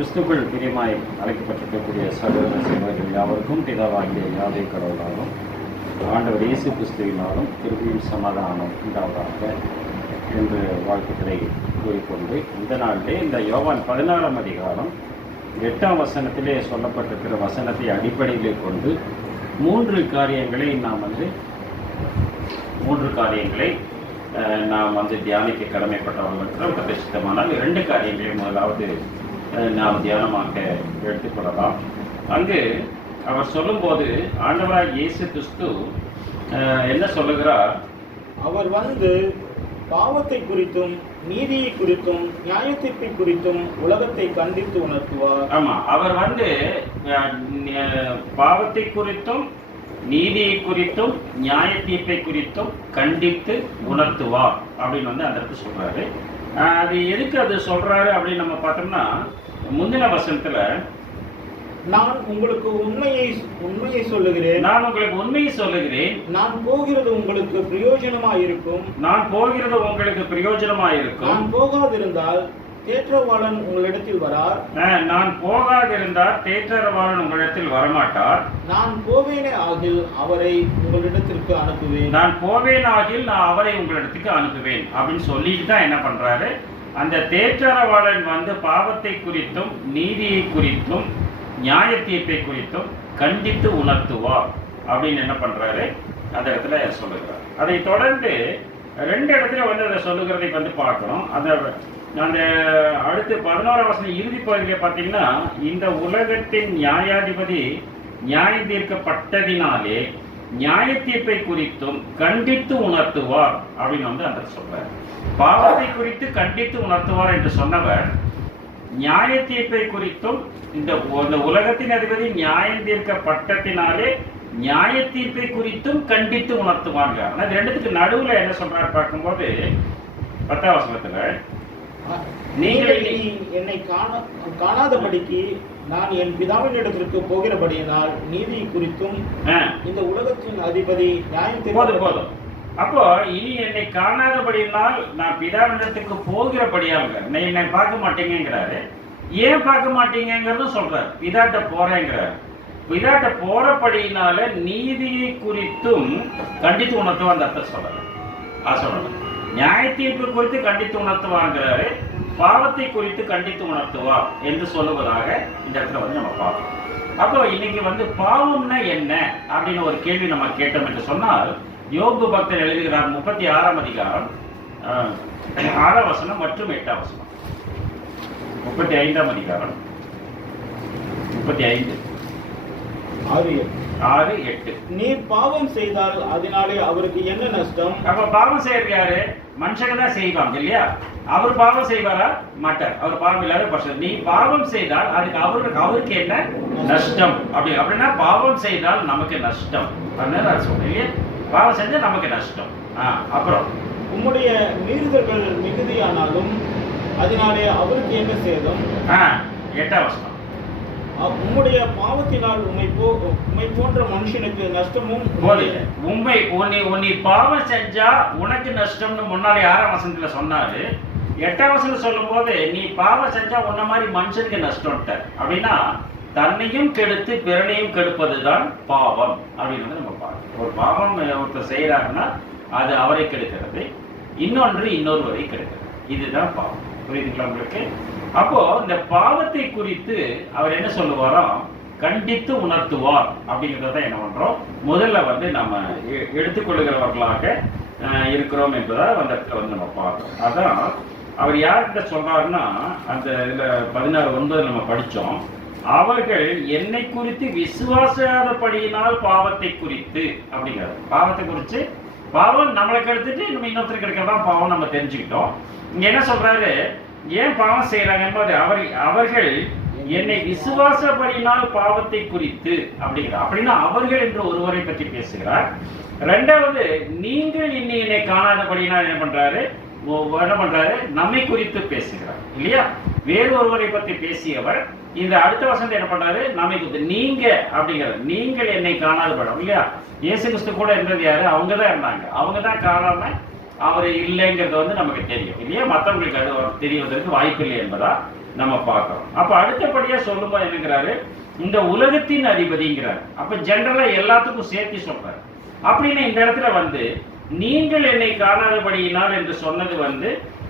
கிறிஸ்துக்குள் பிரியமாய் அழைக்கப்பட்டிருக்கக்கூடிய சகோதர சகோதரிகள் யாவருக்கும் பிதாவாகிய யாவை கடவுளாலும் ஆண்டவர் இயேசு கிறிஸ்துவினாலும் கிருபையும் சமாதானம் உண்டாவதாக என்று வாழ்த்துக்களை கூறிக்கொண்டு இந்த நாளிலே இந்த யோவான் 16ஆம் அதிகாரம் 8ஆம் வசனத்திலே சொல்லப்பட்டிருக்கிற வசனத்தை அடிப்படையிலே கொண்டு மூன்று காரியங்களை நாம் தியானிக்க கடமைப்பட்டவர்கள் இருக்கிறோம். கதிஷ்டமானால் 2 காரியங்களை முதலாவது நாம் தியானமாக எடுத்துக்கொள்ளலாம். அங்கு அவர் சொல்லும்போது ஆண்டவராய் இயேசு கிறிஸ்து என்ன சொல்லுகிறார்? அவர் பாவத்தை குறித்தும் நீதியை குறித்தும் நியாயத்தீர்ப்பை குறித்தும் உலகத்தை கண்டித்து உணர்த்துவார். ஆமா, அவர் பாவத்தை குறித்தும் நீதியை குறித்தும் நியாய தீர்ப்பை குறித்தும் கண்டித்து உணர்த்துவார் அப்படின்னு அந்த இடத்துல சொல்றாரு. அது எதுக்கு அது சொல்றாரு அப்படின்னு நம்ம பார்த்தோம்னா, முந்தின வசனத்துல நான் உங்களுக்கு உண்மையை சொல்லுகிறேன், நான் போகிறது உங்களுக்கு பிரயோஜனமாயிருக்கும், நான் போகாதிருந்தால் தேற்றவாளன் உங்களிடத்தில் வரார், நான் போகாதிருந்தால் தேற்றவாளன் உங்களிடத்தில் வரமாட்டார், நான் போவேனே ஆகில் அவரை உங்களிடத்திற்கு அனுப்புவேன், நான் அவரை உங்களிடத்துக்கு அனுப்புவேன் அப்படின்னு சொல்லிட்டு தான் என்ன பண்றாரு? அந்த தேற்றவாளன் பாவத்தை குறித்தும் நீதியை குறித்தும் நியாய தீர்ப்பை குறித்தும் கண்டித்து உணர்த்துவார் அப்படின்னு என்ன பண்றாரு அந்த இடத்துல சொல்லுகிறார். அதை தொடர்ந்து 2 இடத்துல அதை சொல்லுகிறதை பார்க்கணும். அந்த அடுத்து 11ஆம் வசனம் இறுதி பகுதியில பார்த்தீங்கன்னா, இந்த உலகத்தின் நியாயாதிபதி நியாயம் தீர்க்கப்பட்டதினாலே நியாய தீர்ப்பை குறித்தும் கண்டித்து உணர்த்துவார் அப்படின்னு அந்த சொல்றார். பாவத்தை குறித்து கண்டித்து உணர்த்துவார் என்று சொன்னவர் நியாய தீர்ப்பை குறித்தும் இந்த உலகத்தின் அதிபதி நியாயம் தீர்க்கப்பட்டதினாலே நியாய தீர்ப்பை குறித்தும் கண்டித்து உணர்த்துவாங்க. ஆனால் 2த்துக்கு நடுவுல என்ன சொல்றாரு பார்க்கும்போது 10ஆம் வசனத்துல, நீங்கள் என்னை காணாதபடிக்கு நான் என் பிதாவின் இடத்திற்கு போகிறபடியினால் நீதியை குறித்தும் இந்த உலகத்தின் அதிபதி நியாயம் போதும். அப்போ இனி என்னை காணாதபடியினால் நான் பிதாவிடத்துக்கு போகிறபடியாக என்னை பார்க்க மாட்டீங்கிறாரு. ஏன் பார்க்க மாட்டீங்கிறதும் சொல்றாரு. பிதாட்ட போறேங்கிறார். பிதாட்ட போறபடியினால நீதியை குறித்தும் கண்டித்து உணர்த்துவா அந்த அர்த்தம் சொல்லலாம். நியாய தீர்ப்பு குறித்து கண்டித்து உணர்த்துவாங்கிறாரு, பாவத்தை குறித்து கண்டித்து உணர்த்துவா என்று சொல்லுவதாக இந்த இடத்துல நம்ம பார்க்கணும். அப்போ இன்னைக்கு பாவம்னா என்ன அப்படின்னு ஒரு கேள்வி நம்ம கேட்டோம் என்று சொன்னால், யோபு பக்தர் எழுதுகிறார் 36ஆம் அதிகாரம் 6ஆம் வசனம் மற்றும் 8ஆம் வசனம். 35ஆம் அதிகாரம் 35 6 8. நீ பாவம் செய்தால் அதனாலே அவருக்கு என்ன நஷ்டம்? அப்ப பாவம் செய்யறது யாரு? மனுஷங்க தான் செய்வாங்க இல்லையா? அவர் பாவம் செய்வாரா? மாட்டார். அவர் பாவம் இல்லாத பட்சம். நீ பாவம் செய்தால் அதுக்கு அவருக்கு என்ன நஷ்டம்? அப்படின்னா பாவம் செய்தால் நமக்கு நஷ்டம் அப்படின்னு சொல்றேன் இல்லையா? பாவம் செஞ்சா நமக்கு நஷ்டம். அப்புறம் உம்முடைய மீறுதல்கள் மிகுதியானாலும் அதனாலே அவருக்கு என்ன சேதம்? 8ஆம் வசனம். உம்முடைய பாவத்தினால் உம்மை போன்ற மனுஷனுக்கு நஷ்டமும் உன்னை பாவம் செஞ்சா உனக்கு நஷ்டம்னு முன்னாடி 6ஆம் வசனத்துல சொன்னாரு. 8ஆம் வசனம் சொல்லும் போது நீ பாவம் செஞ்சா உன்ன மாதிரி மனுஷனுக்கு நஷ்டம். அப்படின்னா தன்னையும் கெடுத்து பிறனையும் கெடுப்பதுதான் பாவம் அப்படின்னு நம்ம பார்க்கணும். ஒரு பாவம் ஒருத்தர் செய்யறாருன்னா அது அவரை கெடுக்கிறது, இன்னொருவரை கெடுக்கிறது. இதுதான் பாவம். புரியுதுங்களா உங்களுக்கு? அப்போ இந்த பாவத்தை குறித்து அவர் என்ன சொல்லுவாராம்? கண்டித்து உணர்த்துவார் அப்படிங்கிறத என்ன பண்றோம்? முதல்ல நம்ம எடுத்துக்கொள்ளுகிறவர்களாக இருக்கிறோம் என்பதை அந்த இடத்துல நம்ம பார்க்கிறோம். அதான் அவர் யார்கிட்ட சொல்றாருன்னா, அந்த இதுல 16:9 நம்ம படிச்சோம். அவர்கள் என்னை குறித்து விசுவாசாதபடியினால் பாவத்தை குறித்து அப்படிங்கிறார். பாவத்தை குறித்து, பாவம் நம்மளுக்கு எடுத்துட்டு நம்ம இன்னொருத்தருக்கு எடுக்கிறதான் பாவம் நம்ம தெரிஞ்சுக்கிட்டோம். இங்க என்ன சொல்றாரு? ஏன் பாவம் செய்யறாங்க என்பது அவர்கள் என்னை விசுவாசப்படியினால் பாவத்தை குறித்து அப்படிங்கிறார். அப்படின்னா அவர்கள் என்று ஒருவரை பற்றி பேசுகிறார். 2வது, நீங்கள் என்னை காணாதபடியினால் என்ன பண்றாரு? நம்மை குறித்து பேசுகிறார் இல்லையா? வேறு ஒருவரை பற்றி பேசியவர் இந்த அடுத்த வசனத்தை என்ன பண்றாரு? நம்மை குறித்து நீங்க அப்படிங்கிறார். நீங்கள் என்னை காணாதபடி இல்லையா? இயேசு கிறிஸ்து கூட இருந்தது யாரு? அவங்க தான் இருந்தாங்க. அவங்க தான் காணாம அவர் இல்லைங்கிறது நமக்கு தெரியும் இல்லையா? மற்றவங்களுக்கு அது தெரியவதற்கு வாய்ப்பு இல்லை என்பதா நம்ம பார்க்கிறோம். அப்ப அடுத்தபடியா சொல்லும்போது என்னங்கிறாரு, இந்த உலகத்தின் அதிபதிங்கிறார். அப்ப ஜெனரலா எல்லாத்துக்கும் சேர்த்து சொல்றாரு. அப்படின்னு இந்த இடத்துல வந்து நீங்கள் என்னை காணாதபடியினால் என்று சொன்னது வந்து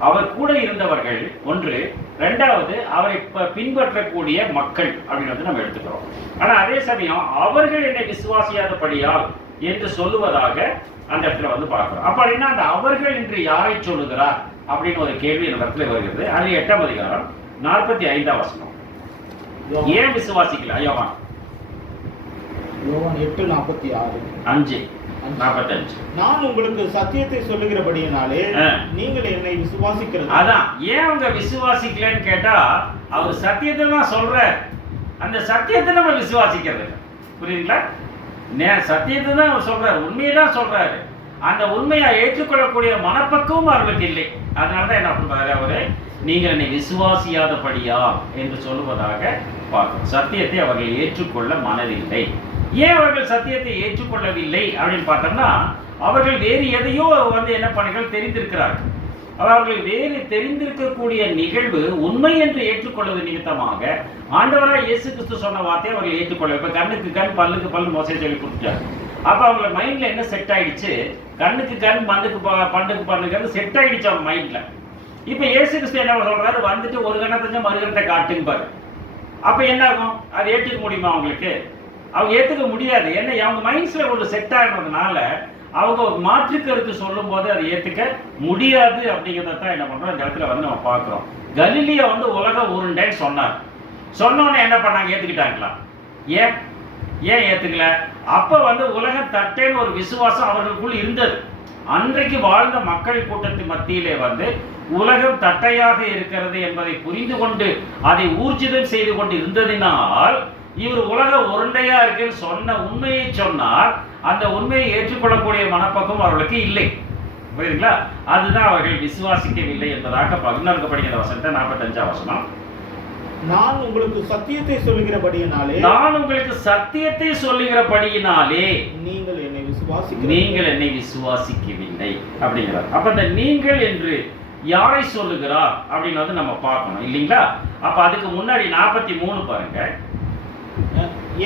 அவர் கூட இருந்தவர்கள் ஒன்று, ரெண்டாவது அவரை பின்பற்றக்கூடிய மக்கள் அப்படின்னு வந்து நம்ம எடுத்துக்கிறோம். ஆனா அதே சமயம் அவர்கள் என்னை விசுவாசியாதபடியால் என்று சொல்லுவதாக அந்த இடத்துல வந்து பார்க்கிறோம். அப்ப அப்படின்னா அந்த அவர்கள் என்று யாரை சொல்லுகிறார் அப்படின்னு ஒரு கேள்வி இந்த இடத்துல வருகிறது. அது 8ஆம் அதிகாரம் 45ஆம் வசனம். ஏன் விசுவாசிக்கல? யோவான் 8:46 5:45. நான் உங்களுக்கு சத்தியத்தை சொல்லுகிறபடியினாலே நீங்கள் என்னை விசுவாசிக்கிறது. அதான் ஏன் அவங்க விசுவாசிக்கலன்னு கேட்டா, அவர் சத்தியத்தை தான் சொல்றார். அந்த சத்தியத்தை நம்ம விசுவாசிக்கிறது புரியுதுங்களா? சத்தியத்தை தான் அவர் சொல்றாரு, உண்மையை தான் சொல்றாரு. அந்த உண்மையை ஏற்றுக்கொள்ளக்கூடிய மனப்பக்குவம் அவர்களுக்கு இல்லை. அதனாலதான் என்ன பண்றாரு அவரு, நீங்கள் என்னை விசுவாசியாதபடியா என்று சொல்லுவதாக பார்க்கிறோம். சத்தியத்தை அவர்கள் ஏற்றுக்கொள்ள மனதில்லை. ஏன் அவர்கள் சத்தியத்தை ஏற்றுக்கொள்ளவில்லை அப்படின்னு பார்த்தோம்னா, அவர்கள் வேறு எதையோ வந்து என்ன பண்ணுங்கள் தெரிந்திருக்கிறார்கள். அவர்கள் வேறு தெரிந்திருக்கக்கூடிய நிகழ்வு உண்மை என்று ஏற்றுக்கொள்வது நிமித்தமாக ஆண்டவராக இயேசு கிறிஸ்து சொன்ன வார்த்தையை அவர்கள் ஏற்றுக்கொள்ள. இப்ப கண்ணுக்கு கண் பல்லுக்கு பல்லு மோசை சொல்லி கொடுத்துட்டாரு. அப்ப அவங்க மைண்ட்ல என்ன செட் ஆயிடுச்சு, கண்ணுக்கு கண் பண்ணுக்கு பண்ணுங்கிறது செட் ஆயிடுச்சு அவங்க மைண்ட்ல. இப்ப இயேசு கிறிஸ்து என்ன சொல்றாரு, வந்துட்டு ஒரு கணத்தை மறுகணத்தை காட்டுங்க. அப்ப என்ன ஆகும், அதை ஏற்றுக்க முடியுமா அவங்களுக்கு? அவங்க ஏற்றுக்க முடியாது. ஏன்னா அவங்க மைண்ட்ஸ்ல ஒரு செட் ஆகிறதுனால அவங்க மாற்று கருத்து சொல்லும் போது அதை ஏற்றுக்க முடியாது. அப்படிங்கிறத தான் என்ன பண்றோம் இந்த இடத்துல வந்து நம்ம பார்க்கிறோம். கலிலியா வந்து உலக உருண்டைன்னு சொன்னார். சொன்னோன்னு என்ன பண்ணாங்க, ஏத்துக்கிட்டாங்களா? ஏன் ஏத்துக்கல? அப்ப வந்து உலகம் தட்டேன்னு ஒரு விசுவாசம் அவர்களுக்குள் இருந்தது. அன்றைக்கு வாழ்ந்த மக்கள் கூட்டத்தின் மத்தியிலே வந்து உலகம் தட்டையாக இருக்கிறது என்பதை புரிந்து கொண்டு அதை ஊர்ஜிதம் செய்து கொண்டு இருந்ததினால் இவர் உலக உருண்டையா இருக்குன்னு சொன்ன உண்மையை சொன்னார். அந்த உண்மையை ஏற்றுக்கொள்ளக்கூடிய மனப்பக்கம் அவர்களுக்கு இல்லை. புரியுதுங்களா? அதுதான் அவர்கள் விசுவாசிக்கவில்லை என்பதாக 14 படிக்கிற வசனத்தை 45ஆம் வசனம். நான் உங்களுக்கு சத்தியத்தை சொல்லுகிறபடியினாலே நீங்கள் என்னை விசுவாசிக்கவில்லை அப்படிங்கிறார். அப்ப இந்த நீங்கள் என்று யாரை சொல்லுகிறார் அப்படின்னு வந்து நம்ம பார்க்கணும் இல்லைங்களா? அப்ப அதுக்கு முன்னாடி 43 பாருங்க.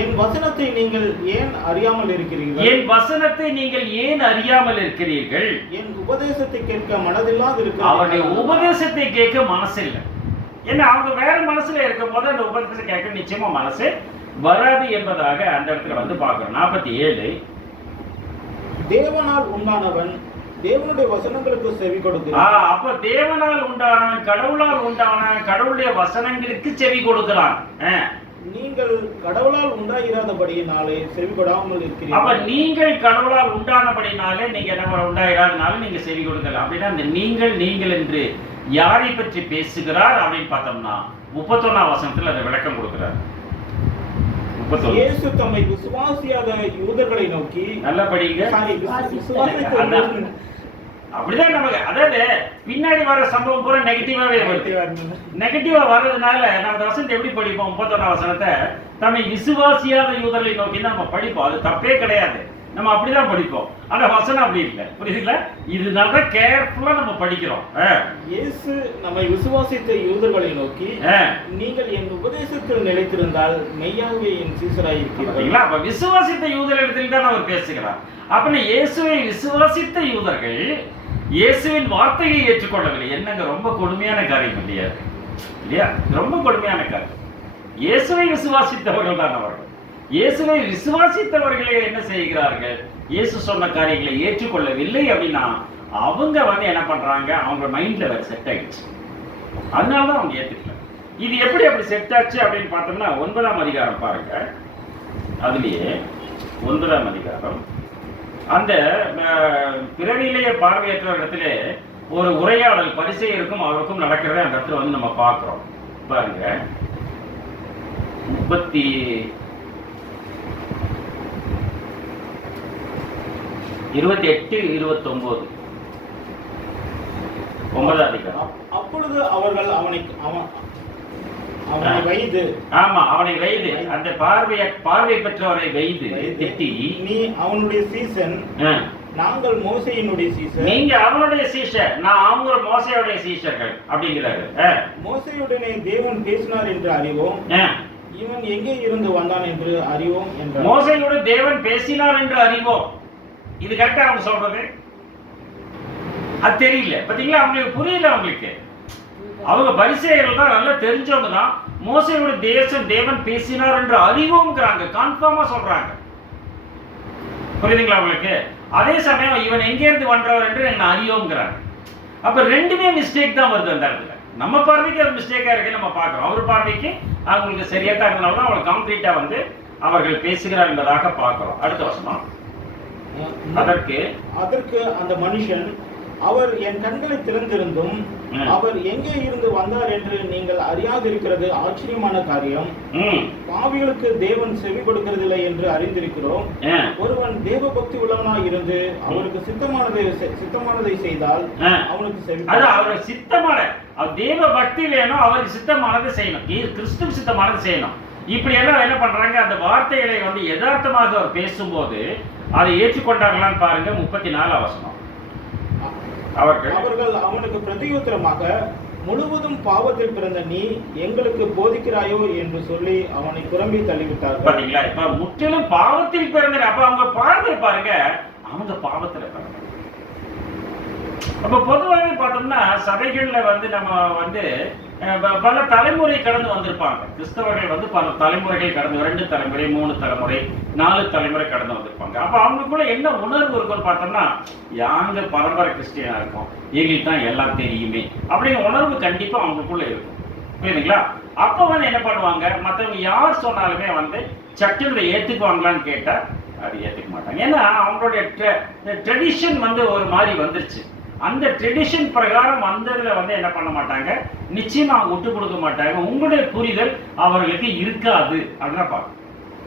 என் வசனத்தை நீங்கள் ஏன் அறியாமல் இருக்கிறீர்கள்? என் வசனத்தை நீங்கள் ஏன் அறியாமல் இருக்கிறீர்கள்? என் உபதேசத்தை கேட்க மனதில்லாது இருக்கிறது. அவருடைய உபதேசத்தை கேட்க மனசு இல்லை. ஏன்னா அவங்க வேற மனசுல இருக்கும் போது அந்த உபதேசத்தை கேட்க நிச்சயமா மனசு வராது என்பதாக அந்த இடத்துல வந்து பார்க்கிறோம். 47 தேவனால் உண்டானவன் தேவனுடைய வசனங்களுக்கு செவி கொடுக்கிறான். அப்ப தேவனால் உண்டானவன், கடவுளால் உண்டானவன் கடவுளுடைய வசனங்களுக்கு செவி கொடுக்கிறான். நீங்கள் கடவுளால் உண்டாயிராதபடியினாலே செவி கொடாமல் இருக்கிறீர்கள். அப்ப நீங்கள் கடவுளால் உண்டானபடினாலே நீங்க என்ன உண்டாயிராதனால நீங்க செவி கொடுக்கல. அப்படின்னா இந்த நீங்கள் என்று யாரை பற்றி பேசுகிறார் அப்படின்னு பார்த்தோம்னா 31ஆம் வசனத்துல அதை விளக்கம் கொடுக்கிறார். இயேசு தம்மை விசுவாசியாத யூதர்களை நோக்கி நல்லா படிங்க. அப்படிதான் நமக்கு, அதாவது பின்னாடி வர சம்பவம் பூரா நெகட்டிவாவே வருது. நெகட்டிவா வர்றதுனால நம்ம வசனத்தை எப்படி படிப்போம்? 31ஆம் வசனத்தை தம்மை விசுவாசியாத யூதர்களை நோக்கி நம்ம படிப்போம். அது தப்பே கிடையாது, நம்ம அப்படிதான் படிப்போம். ஆனா வசனம் அப்படி இல்லை. புரியுதுங்களா? இதனால கேர்ஃபுல்லா நம்ம படிக்கிறோம். இயேசு நம்மை விசுவாசித்த யூதர்களை நோக்கி நீங்கள் என் உபதேசத்தில் நிலைத்திருந்தால் மெய்யாகவே என் சீசராய் இருக்கிறீர்கள். அப்ப விசுவாசித்த யூதர்களிடத்தில் தான் அவர் பேசுகிறார். அப்ப இயேசுவை விசுவாசித்த யூதர்கள் இயேசுவின் வார்த்தையை ஏற்றுக்கொள்ளவில்லை. என்னங்க ரொம்ப கொடுமையான காரியம் இல்லையா? இல்லையா? ரொம்ப கொடுமையான காரியம். இயேசுவை விசுவாசித்தவர்கள் தான் அவர்கள். இயேசுவை விசுவாசித்தவர்களே என்ன செய்கிறார்கள்? இயேசு சொன்ன காரியங்களை ஏற்றுக்கொள்ளவில்லை அப்படின்னா அவங்க வந்து என்ன பண்றாங்க, அவங்க மைண்ட்ல வேற செட் ஆயிடுச்சு. அதனாலதான் அவங்க ஏற்றுக்கல. இது எப்படி அப்படி செட் ஆச்சு அப்படின்னு பார்த்தோம்னா 9ஆம் அதிகாரம் பாருங்க. அதுலயே 9ஆம் அதிகாரம் அந்த பிறவியிலேயே பார்வையற்ற இடத்துல ஒரு உரையாடல் பரிசேயருக்கும் அவருக்கும் நடக்கிறத அந்த இடத்துல வந்து நம்ம பார்க்கிறோம். பாருங்க 28-29 9ஆம் அதிகாரம். அப்பொழுது அவர்கள் அவனை வைது, ஆமா அவனை வைது, அந்த பார்வை பெற்றவரை வைது திட்டி, நீ அவனுடைய சீசன், நாங்கள் மோசேயினுடைய சீஷர். நீங்க அவனுடைய சீஷர், நான் அவங்க மோசேயுடைய சீஷர்கள் அப்படிங்கிறாரு. மோசேயுடனே தேவன் பேசினார் என்று அறிவோம், இவன் எங்கே இருந்து வந்தான் என்று அறிவோம் என்றார். மோசேயோடு தேவன் பேசினார் என்று அறிவோம், இது கரெக்டா அவங்க சொல்றது? அது தெரியல. பாத்தீங்களா, அவங்களுக்கு புரியல. அவங்களுக்கு அவங்க பரிசேயர்கள் தான் நல்லா தெரிஞ்சவங்க தான். மோசேயோட தேவன் பேசினார் என்று அறிவோம்ங்கிறாங்க, கன்ஃபார்மா சொல்றாங்க. புரியுதுங்களா உங்களுக்கு? அதே சமயம் இவன் எங்கே இருந்து வந்தவர் என்று என்ன அறியோங்கிறாங்க. அப்ப ரெண்டுமே மிஸ்டேக் தான் வருது அந்த இடத்துல. நம்ம பார்வைக்கு அது மிஸ்டேக்கா இருக்கு நம்ம பார்க்கிறோம், அவர் பார்வைக்கு அவங்களுக்கு சரியா தான் இருந்தனால தான் அவங்களை கம்ப்ளீட்டா வந்து அவர்கள் பேசுகிறார் என்பதாக பார்க்கிறோம். அடுத்த வசனம். அதற்கு அந்த மனுஷன், அவர் என் கண்களை திறந்திருந்தும் அவர் எங்கே இருந்து வந்தார் என்று நீங்கள் அறியாதிருக்கிறது ஆச்சரியமான காரியம். பாவிகளுக்கு தேவன் செவி கொடுக்கிறதில்லை என்று அறிந்திருக்கிறோம். ஒருவன் தேவ பக்தி உள்ளவனாய் இருந்து அவருக்கு சித்தமானதை செய்தால் அவனுக்கு செவி. அவருக்கு சித்தமான தேவ பக்தி வேணும், அவருக்கு சித்தமானதை செய்யணும், கிறிஸ்துவ சித்தமானதை செய்யணும். இப்படி எல்லாம் என்ன பண்றாங்க, அந்த வார்த்தைகளை வந்து யதார்த்தமாக அவர் பேசும்போது அதை ஏற்றுக்கொண்டாங்களான்னு பாருங்க. 34 வசனம். அவர்கள் அவனுக்கு பிரதியுத்தரமாக, முழுவதும் பாவத்தில் பிறந்த நீ எங்களுக்கு போதிக்கிறாயோ என்று சொல்லி அவனை புறம்பி தள்ளிவிட்டார்கள். பாத்தீங்களா, இப்ப முற்றிலும் பாவத்தில் பிறந்த, அப்ப அவங்க பார்வை பாருங்க, அவங்க பாவத்துல பிறந்த. அப்ப பொதுவாகவே பார்த்தோம்னா சபைகள்ல வந்து நம்ம வந்து பல தலைமுறை கடந்து வந்திருப்பாங்க. கிறிஸ்தவர்கள் வந்து பல தலைமுறைகள் கடந்து, 2 தலைமுறை 3 தலைமுறை 4 தலைமுறை கடந்து வந்திருப்பாங்க. அப்ப அவங்களுக்குள்ள என்ன உணர்வு இருக்குன்னு பார்த்தோம்னா, யாங்க பரம்பரை கிறிஸ்டியனா இருக்கும், எங்களுக்கு தான் எல்லாம் தெரியுமே அப்படின்னு உணர்வு கண்டிப்பா அவங்களுக்குள்ள இருக்கும். புரியுதுங்களா? அப்ப வந்து என்ன பண்ணுவாங்க, மற்றவங்க யார் சொன்னாலுமே வந்து சட்டத்தை ஏத்துக்குவாங்களான்னு கேட்டா அது ஏத்துக்க மாட்டாங்க. ஏன்னா அவங்களுடைய ட்ரெடிஷன் வந்து ஒரு மாதிரி வந்துருச்சு. அந்த ட்ரெடிஷன் பிரகாரம் வந்ததுல வந்து என்ன பண்ண மாட்டாங்க, நிச்சயமா அவங்க விட்டு கொடுக்க மாட்டாங்க. உங்களுடைய புரிதல் அவர்களுக்கு இருக்காது அப்படின்னா பாருங்க.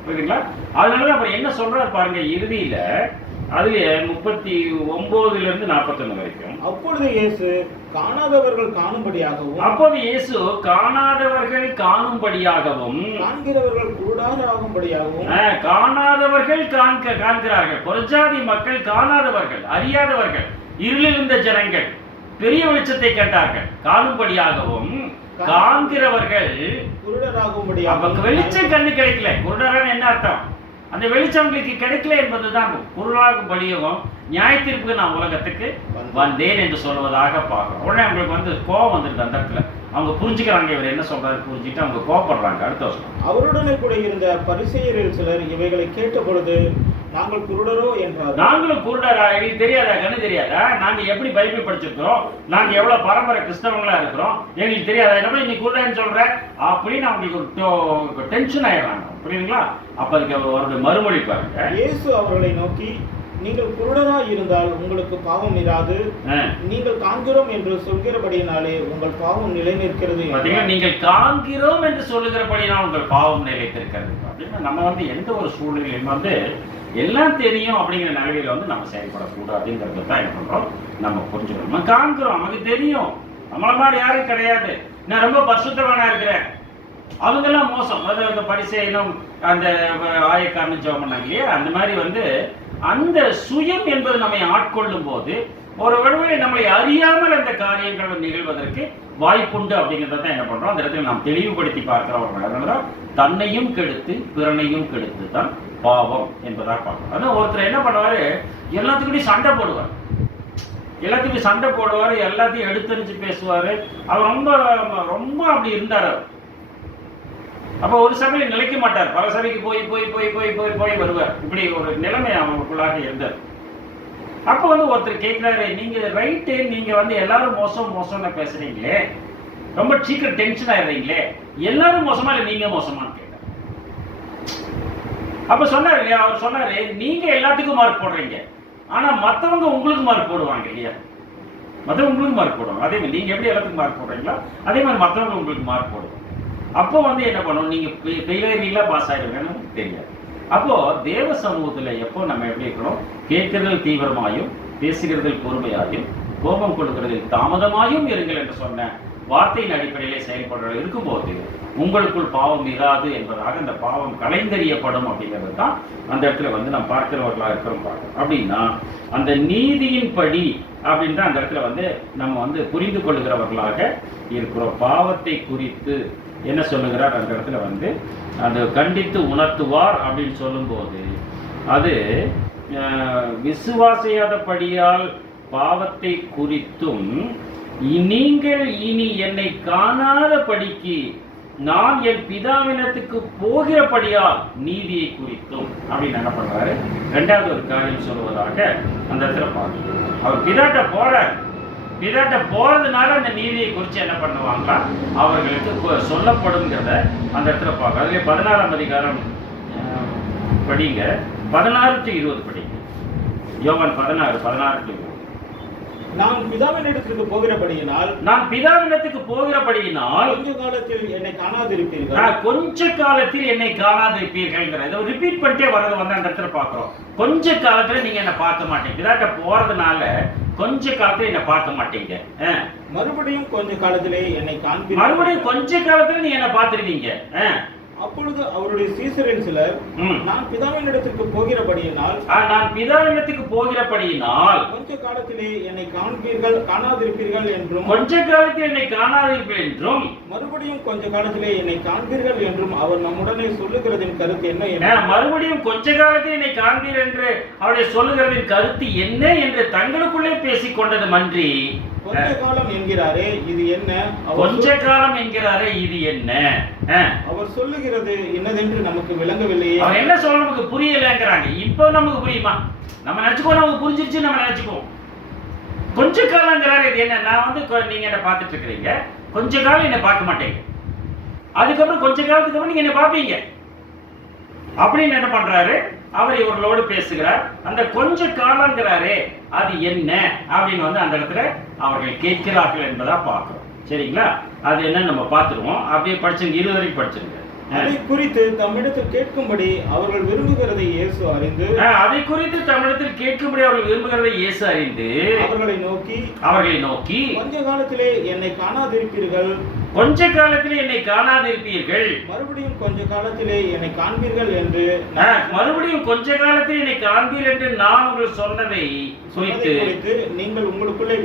புரியுதுங்களா? அதனால அவர் என்ன சொல்றாரு பாருங்க, இறுதியில அதுல 39 41 வரைக்கும். அப்பொழுது இயேசு காணாதவர்கள் காணும்படியாகவும், காண்கிறவர்கள் குருடராகும்படியாகவும், காணாதவர்கள் காண்கிறார்கள், புறஜாதி மக்கள் காணாதவர்கள், அறியாதவர்கள், இருளிருந்த ஜனங்கள் பெரிய வெளிச்சத்தை கண்டார்கள், காணும்படியாகவும், காண்கிறவர்கள் குருடராகும்படியாகவும். வெளிச்சம் கண்ணு கிடைக்கல, குருடரான என்ன அர்த்தம், அந்த வெளிச்சம் உங்களுக்கு கிடைக்கல என்பதுதான். குருடராகும்படியாகவும் நியாயத்தீர்ப்புக்கு நான் உலகத்துக்கு வந்தேன் என்று சொல்வதாக பார்க்கிறோம். உடனே அவங்களுக்கு வந்து கோபம் வந்துருக்கு. அந்த இடத்துல அவங்க புரிஞ்சுக்கிறாங்க, இவர் என்ன சொல்றாரு புரிஞ்சுட்டு அவங்க கோபப்படுறாங்க. அடுத்த வருஷம். அவருடனே கூட இருந்த பரிசேயரில் சிலர் இவைகளை கேட்ட பொழுது, நாங்கள் குருடரோ என்றார். நாங்களும் குருடரா, எங்களுக்கு தெரியாதா, கண்ணு தெரியாதா, நாங்க எப்படி பைபிள் படிச்சிருக்கிறோம், நாங்க எவ்வளவு பரம்பரை கிறிஸ்தவங்களா இருக்கிறோம், எங்களுக்கு தெரியாதா, என்ன நீ குருடன்னு சொல்ற அப்படின்னு அவங்களுக்கு டென்ஷன் ஆயிடுறாங்க. புரியுதுங்களா? அப்ப அதுக்கு அவருடைய மறுமொழி பாருங்க. இயேசு அவர்களை நோக்கி, நீங்கள் குருடரா இருந்தால் உங்களுக்கு பாவம் இராது, நீங்கள் காண்கிறோம் என்று சொல்கிறபடியினாலே உங்கள் பாவம் நிலைநிற்கிறது. நீங்கள் காண்கிறோம் என்று சொல்லுகிறபடினால் உங்கள் பாவம் நிலைத்திருக்கிறது. அப்படின்னா நம்ம வந்து எந்த ஒரு சூழ்நிலையும் வந்து எல்லாம் தெரியும் அப்படிங்கிற நிலையில வந்து நம்ம செயல்படக்கூடாதுங்கிறது தான் என்ன பண்றோம், நம்ம புரிஞ்சுக்கணும். நம்ம காண்கிறோம், நமக்கு தெரியும், நம்மள மாதிரி யாரும் கிடையாது, நான் ரொம்ப பரிசுத்தவானா இருக்கிறேன், அவங்கெல்லாம் மோசம். அதாவது அந்த பரிசேயனும் அந்த ஆயக்காரனும் ஜெபம் பண்ணாங்க இல்லையா, அந்த மாதிரி வந்து அந்த சுயம் என்பது நம்மை ஆட்கொள்ளும் போது ஒரு ஒருவேளை நம்மளை அறியாமல் அந்த காரியங்கள் நிகழ்வதற்கு வாய்ப்புண்டு அப்படிங்கிறத தான் என்ன பண்றோம், அந்த இடத்துல நாம் தெளிவுபடுத்தி பார்க்கிறவர்கள். அதனாலதான் தன்னையும் கெடுத்து பிறனையும் கெடுத்து தான் பாவம் என்பதாக பார்க்கணும். அதான் ஒருத்தர் என்ன பண்ணுவாரு, எல்லாத்துக்கிட்டையும் சண்டை போடுவார், எல்லாத்தையும் எடுத்தறிஞ்சு பேசுவாரு. அவர் ரொம்ப ரொம்ப அப்படி இருந்தார். அப்ப ஒரு சபையில நிலைக்க மாட்டார், பல சபைக்கு போய் போய் போய் போய் போய் போய் வருவார். இப்படி ஒரு நிலைமை அவங்களுக்குள்ளாக இருந்தார். அப்ப வந்து ஒருத்தர் கேட்கிறாரு, நீங்க ரைட்டு, நீங்க வந்து எல்லாரும் மோசம்னு பேசுறீங்களே, ரொம்ப சீக்கிரம் டென்ஷன் ஆயிடுறீங்களே, எல்லாரும் மோசமா இல்லை நீங்க மோசமான்னு கேட்டார். அப்ப சொன்னாரு இல்லையா, அவர் சொன்னாரு, நீங்க எல்லாத்துக்கும் மார்க் போடுறீங்க, ஆனா மத்தவங்க உங்களுக்கு மார்க் போடுவாங்க இல்லையா, மத்தவங்க உங்களுக்கு மார்க் போடுவாங்க. அதே மாதிரி நீங்க எப்படி எல்லாத்துக்கும் மார்க் போடுறீங்களோ அதே மாதிரி மத்தவங்க உங்களுக்கு மார்க் போடுவாங்க. அப்போ வந்து என்ன பண்ணுவோம், நீங்க ஃபெயிலியரீங்களா பாஸ் ஆயிடுவேன்னு நமக்கு தெரியாது. அப்போ தேவ சமூகத்துல எப்போ நம்ம எப்படி இருக்கணும், கேட்கிறதில் தீவிரமாயும் பேசுகிறதில் பொறுமையாயும் கோபம் கொடுக்கிறதில் தாமதமாயும் இருங்கள் என்று சொன்ன வார்த்தையின் அடிப்படையிலே செயல்படுறது இருக்கும்போது உங்களுக்குள் பாவம் இராது என்பதாக அந்த பாவம் கலைந்தறியப்படும் அப்படிங்கிறது தான் அந்த இடத்துல வந்து நம்ம பார்க்கிறவர்களாக இருக்கிறோம் பார்க்கணும். அப்படின்னா அந்த நீதியின் படி அப்படின்ற அந்த இடத்துல வந்து நம்ம வந்து புரிந்து கொள்ளுகிறவர்களாக இருக்கிறோம். பாவத்தை குறித்து என்ன சொல்லுகிறார் அந்த இடத்துல வந்து அந்த கண்டித்து உணர்த்துவார் அப்படின்னு சொல்லும்போது அது விசுவாசியாதபடியால் பாவத்தை குறித்தும் நீங்கள் இனி என்னை காணாதபடிக்கு நான் என் பிதாவினத்துக்கு போகிறபடியால் நீதியை குறித்தும் அப்படின்னு என்ன பண்றாரு, ரெண்டாவது ஒரு காரியம் சொல்லுவதாக அந்த இடத்துல பார்க்கணும். அவர் பிதாட்ட போறார், பிதாட்ட போறதுனால அந்த நீதியை குறித்து என்ன பண்ணுவாங்களா அவர்களுக்கு சொல்லப்படுங்கிறத அந்த இடத்துல பார்க்க. அதுல 16ஆம் அதிகாரம் படிங்க, 16 to 20 படிங்க. யோவான் 16 to 20. நான் பிதாவினிடத்திற்கு போகிறபடியினால் கொஞ்ச காலத்தில் என்னை காணாதிருப்பீர்கள். கொஞ்ச காலத்தில் என்னை காணாதிருப்பீர்கள் ரிப்பீட் பண்ணிட்டே வர்றது வந்து அந்த இடத்துல பார்க்கிறோம். கொஞ்ச காலத்துல நீங்க என்ன பார்க்க மாட்டீங்க, பிதாட்ட போறதுனால கொஞ்ச காலத்துல என்ன பார்க்க மாட்டீங்க. மறுபடியும் கொஞ்ச காலத்திலே என்னை காண்பீர்கள். மறுபடியும் கொஞ்ச காலத்துல நீங்க என்ன பார்த்துருவீங்க. அப்பொழுது அவருடைய சீசரில் சிலர் நான் பிதாவினிடத்திற்கு போகிறபடியினால் கொஞ்ச காலத்திலே என்னை காணாதிருப்பீர்கள் என்றும் மறுபடியும் கொஞ்ச காலத்திலே என்னை காண்பீர்கள் என்றும் அவர் நம்முடனே சொல்லுகிறதின் கருத்து என்ன? மறுபடியும் கொஞ்ச காலத்தில் என்னை காண்பீர் என்று அவருடைய சொல்லுகிறதின் கருத்து என்ன என்று தங்களுக்குள்ளே பேசிக் கொண்டது மன்றி கொஞ்ச காலம் என்கிறாரே இது என்ன? கொஞ்ச காலம் என்கிறாரே இது என்ன? அவர் சொல்லுகிறது என்னதென்று நமக்கு விளங்கவில்லையே. அவர் என்ன சொல்ல நமக்கு புரியலங்கிறாங்க. இப்போ நமக்கு புரியுமா? நம்ம நினைச்சுக்கோ, நமக்கு புரிஞ்சிருச்சு, நம்ம நினைச்சுக்கோ. கொஞ்ச காலங்கிறாரு இது என்ன? நான் வந்து நீங்க என்ன பார்த்துட்டு இருக்கிறீங்க, கொஞ்ச காலம் என்ன பார்க்க மாட்டீங்க, அதுக்கப்புறம் கொஞ்ச காலத்துக்கு அப்புறம் நீங்க என்ன பார்ப்பீங்க அப்படின்னு என்ன பண்றாரு அவர் இவர்களோடு பேசுகிறார். அந்த கொஞ்ச காலங்கிறாரே அது என்ன அப்படின்னு வந்து அந்த இடத்துல அவர்கள் கேட்கிறார்கள் என்பதா பார்க்கிறோம். சரிங்களா? அது என்ன நம்ம பார்த்துருவோம். அப்படியே படிச்சுங்க, 20 வரைக்கும் படிச்சிருங்க. அதை குறித்து தம்மிடத்தில் கேட்கும்படி அவர்கள் விரும்புகிறதை இயேசு அறிந்து அவர்களை நோக்கி கொஞ்ச காலத்திலே என்னை காணாதிருப்பீர்கள், மறுபடியும் கொஞ்ச காலத்திலே என்னை காண்பீர்கள் என்று நான் உங்களுக்கு சொன்னதை குறித்து நீங்கள் உங்களுக்குள்ளே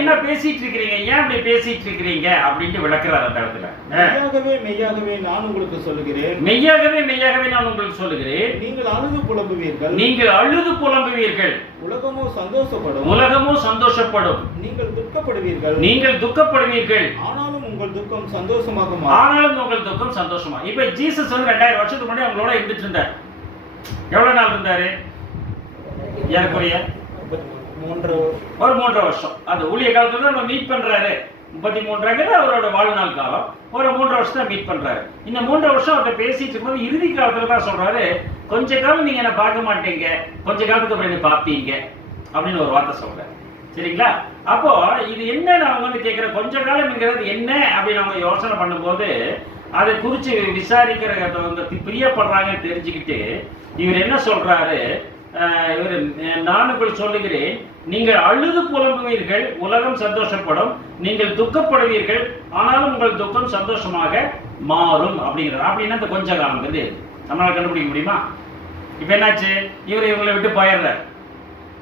என்ன பேசிட்டு இருக்கிறீங்க, ஏன் அப்படி பேசிட்டு இருக்கிறீங்க அப்படின்னு விளக்குறார் அந்த இடத்துல. மெய்யாகவே நான் உங்களுக்கு சொல்லுகிறேன், நீங்கள் அழுது புலம்புவீர்கள், உலகமோ சந்தோஷப்படும், நீங்கள் துக்கப்படுவீர்கள், ஆனாலும் உங்கள் துக்கம் சந்தோஷமா. இப்ப ஜீசஸ் வந்து 2000 வருஷத்துக்கு முன்னாடி அவங்களோட இருந்துட்டு இருந்தார். எவ்வளவு நாள் இருந்தாரு? ஏறக்குறைய 3 வருஷம். அது ஊழிய காலத்துல தான் நம்ம மீட் பண்றாரு. 33 அவரோட வாழ்நாள் காலம். ஒரு 3 வருஷம் தான் மீட் பண்றாரு. இந்த 3 வருஷம் அவர்கிட்ட பேசிட்டு இருக்கும்போது இறுதி காலத்துல தான் சொல்றாரு, கொஞ்ச காலம் நீங்க என்ன பார்க்க மாட்டீங்க, கொஞ்ச காலத்துக்கு அப்புறம் என்ன பார்ப்பீங்க அப்படின்னு ஒரு வார்த்தை சொல்றாரு. சரிங்களா? அப்போ இது என்ன அவங்க வந்து கேட்கிற கொஞ்ச காலம்ங்கிறது என்ன அப்படின்னு அவங்க யோசனை பண்ணும்போது அதை குறித்து விசாரிக்கிறத வந்து பிரியப்படுறாங்கன்னு தெரிஞ்சுக்கிட்டு இவர் என்ன சொல்றாரு, இவர் நான் உங்களுக்கு சொல்லுகிறேன், நீங்கள் அழுது புலம்புவீர்கள், உலகம் சந்தோஷப்படும், நீங்கள் துக்கப்படுவீர்கள், ஆனாலும் உங்கள் துக்கம் சந்தோஷமாக மாறும் அப்படிங்கிறார். அப்படின்னா இந்த கொஞ்ச காலங்கிறது நம்மளால கண்டுபிடிக்க முடியுமா? இப்ப என்னாச்சு, இவங்களை விட்டு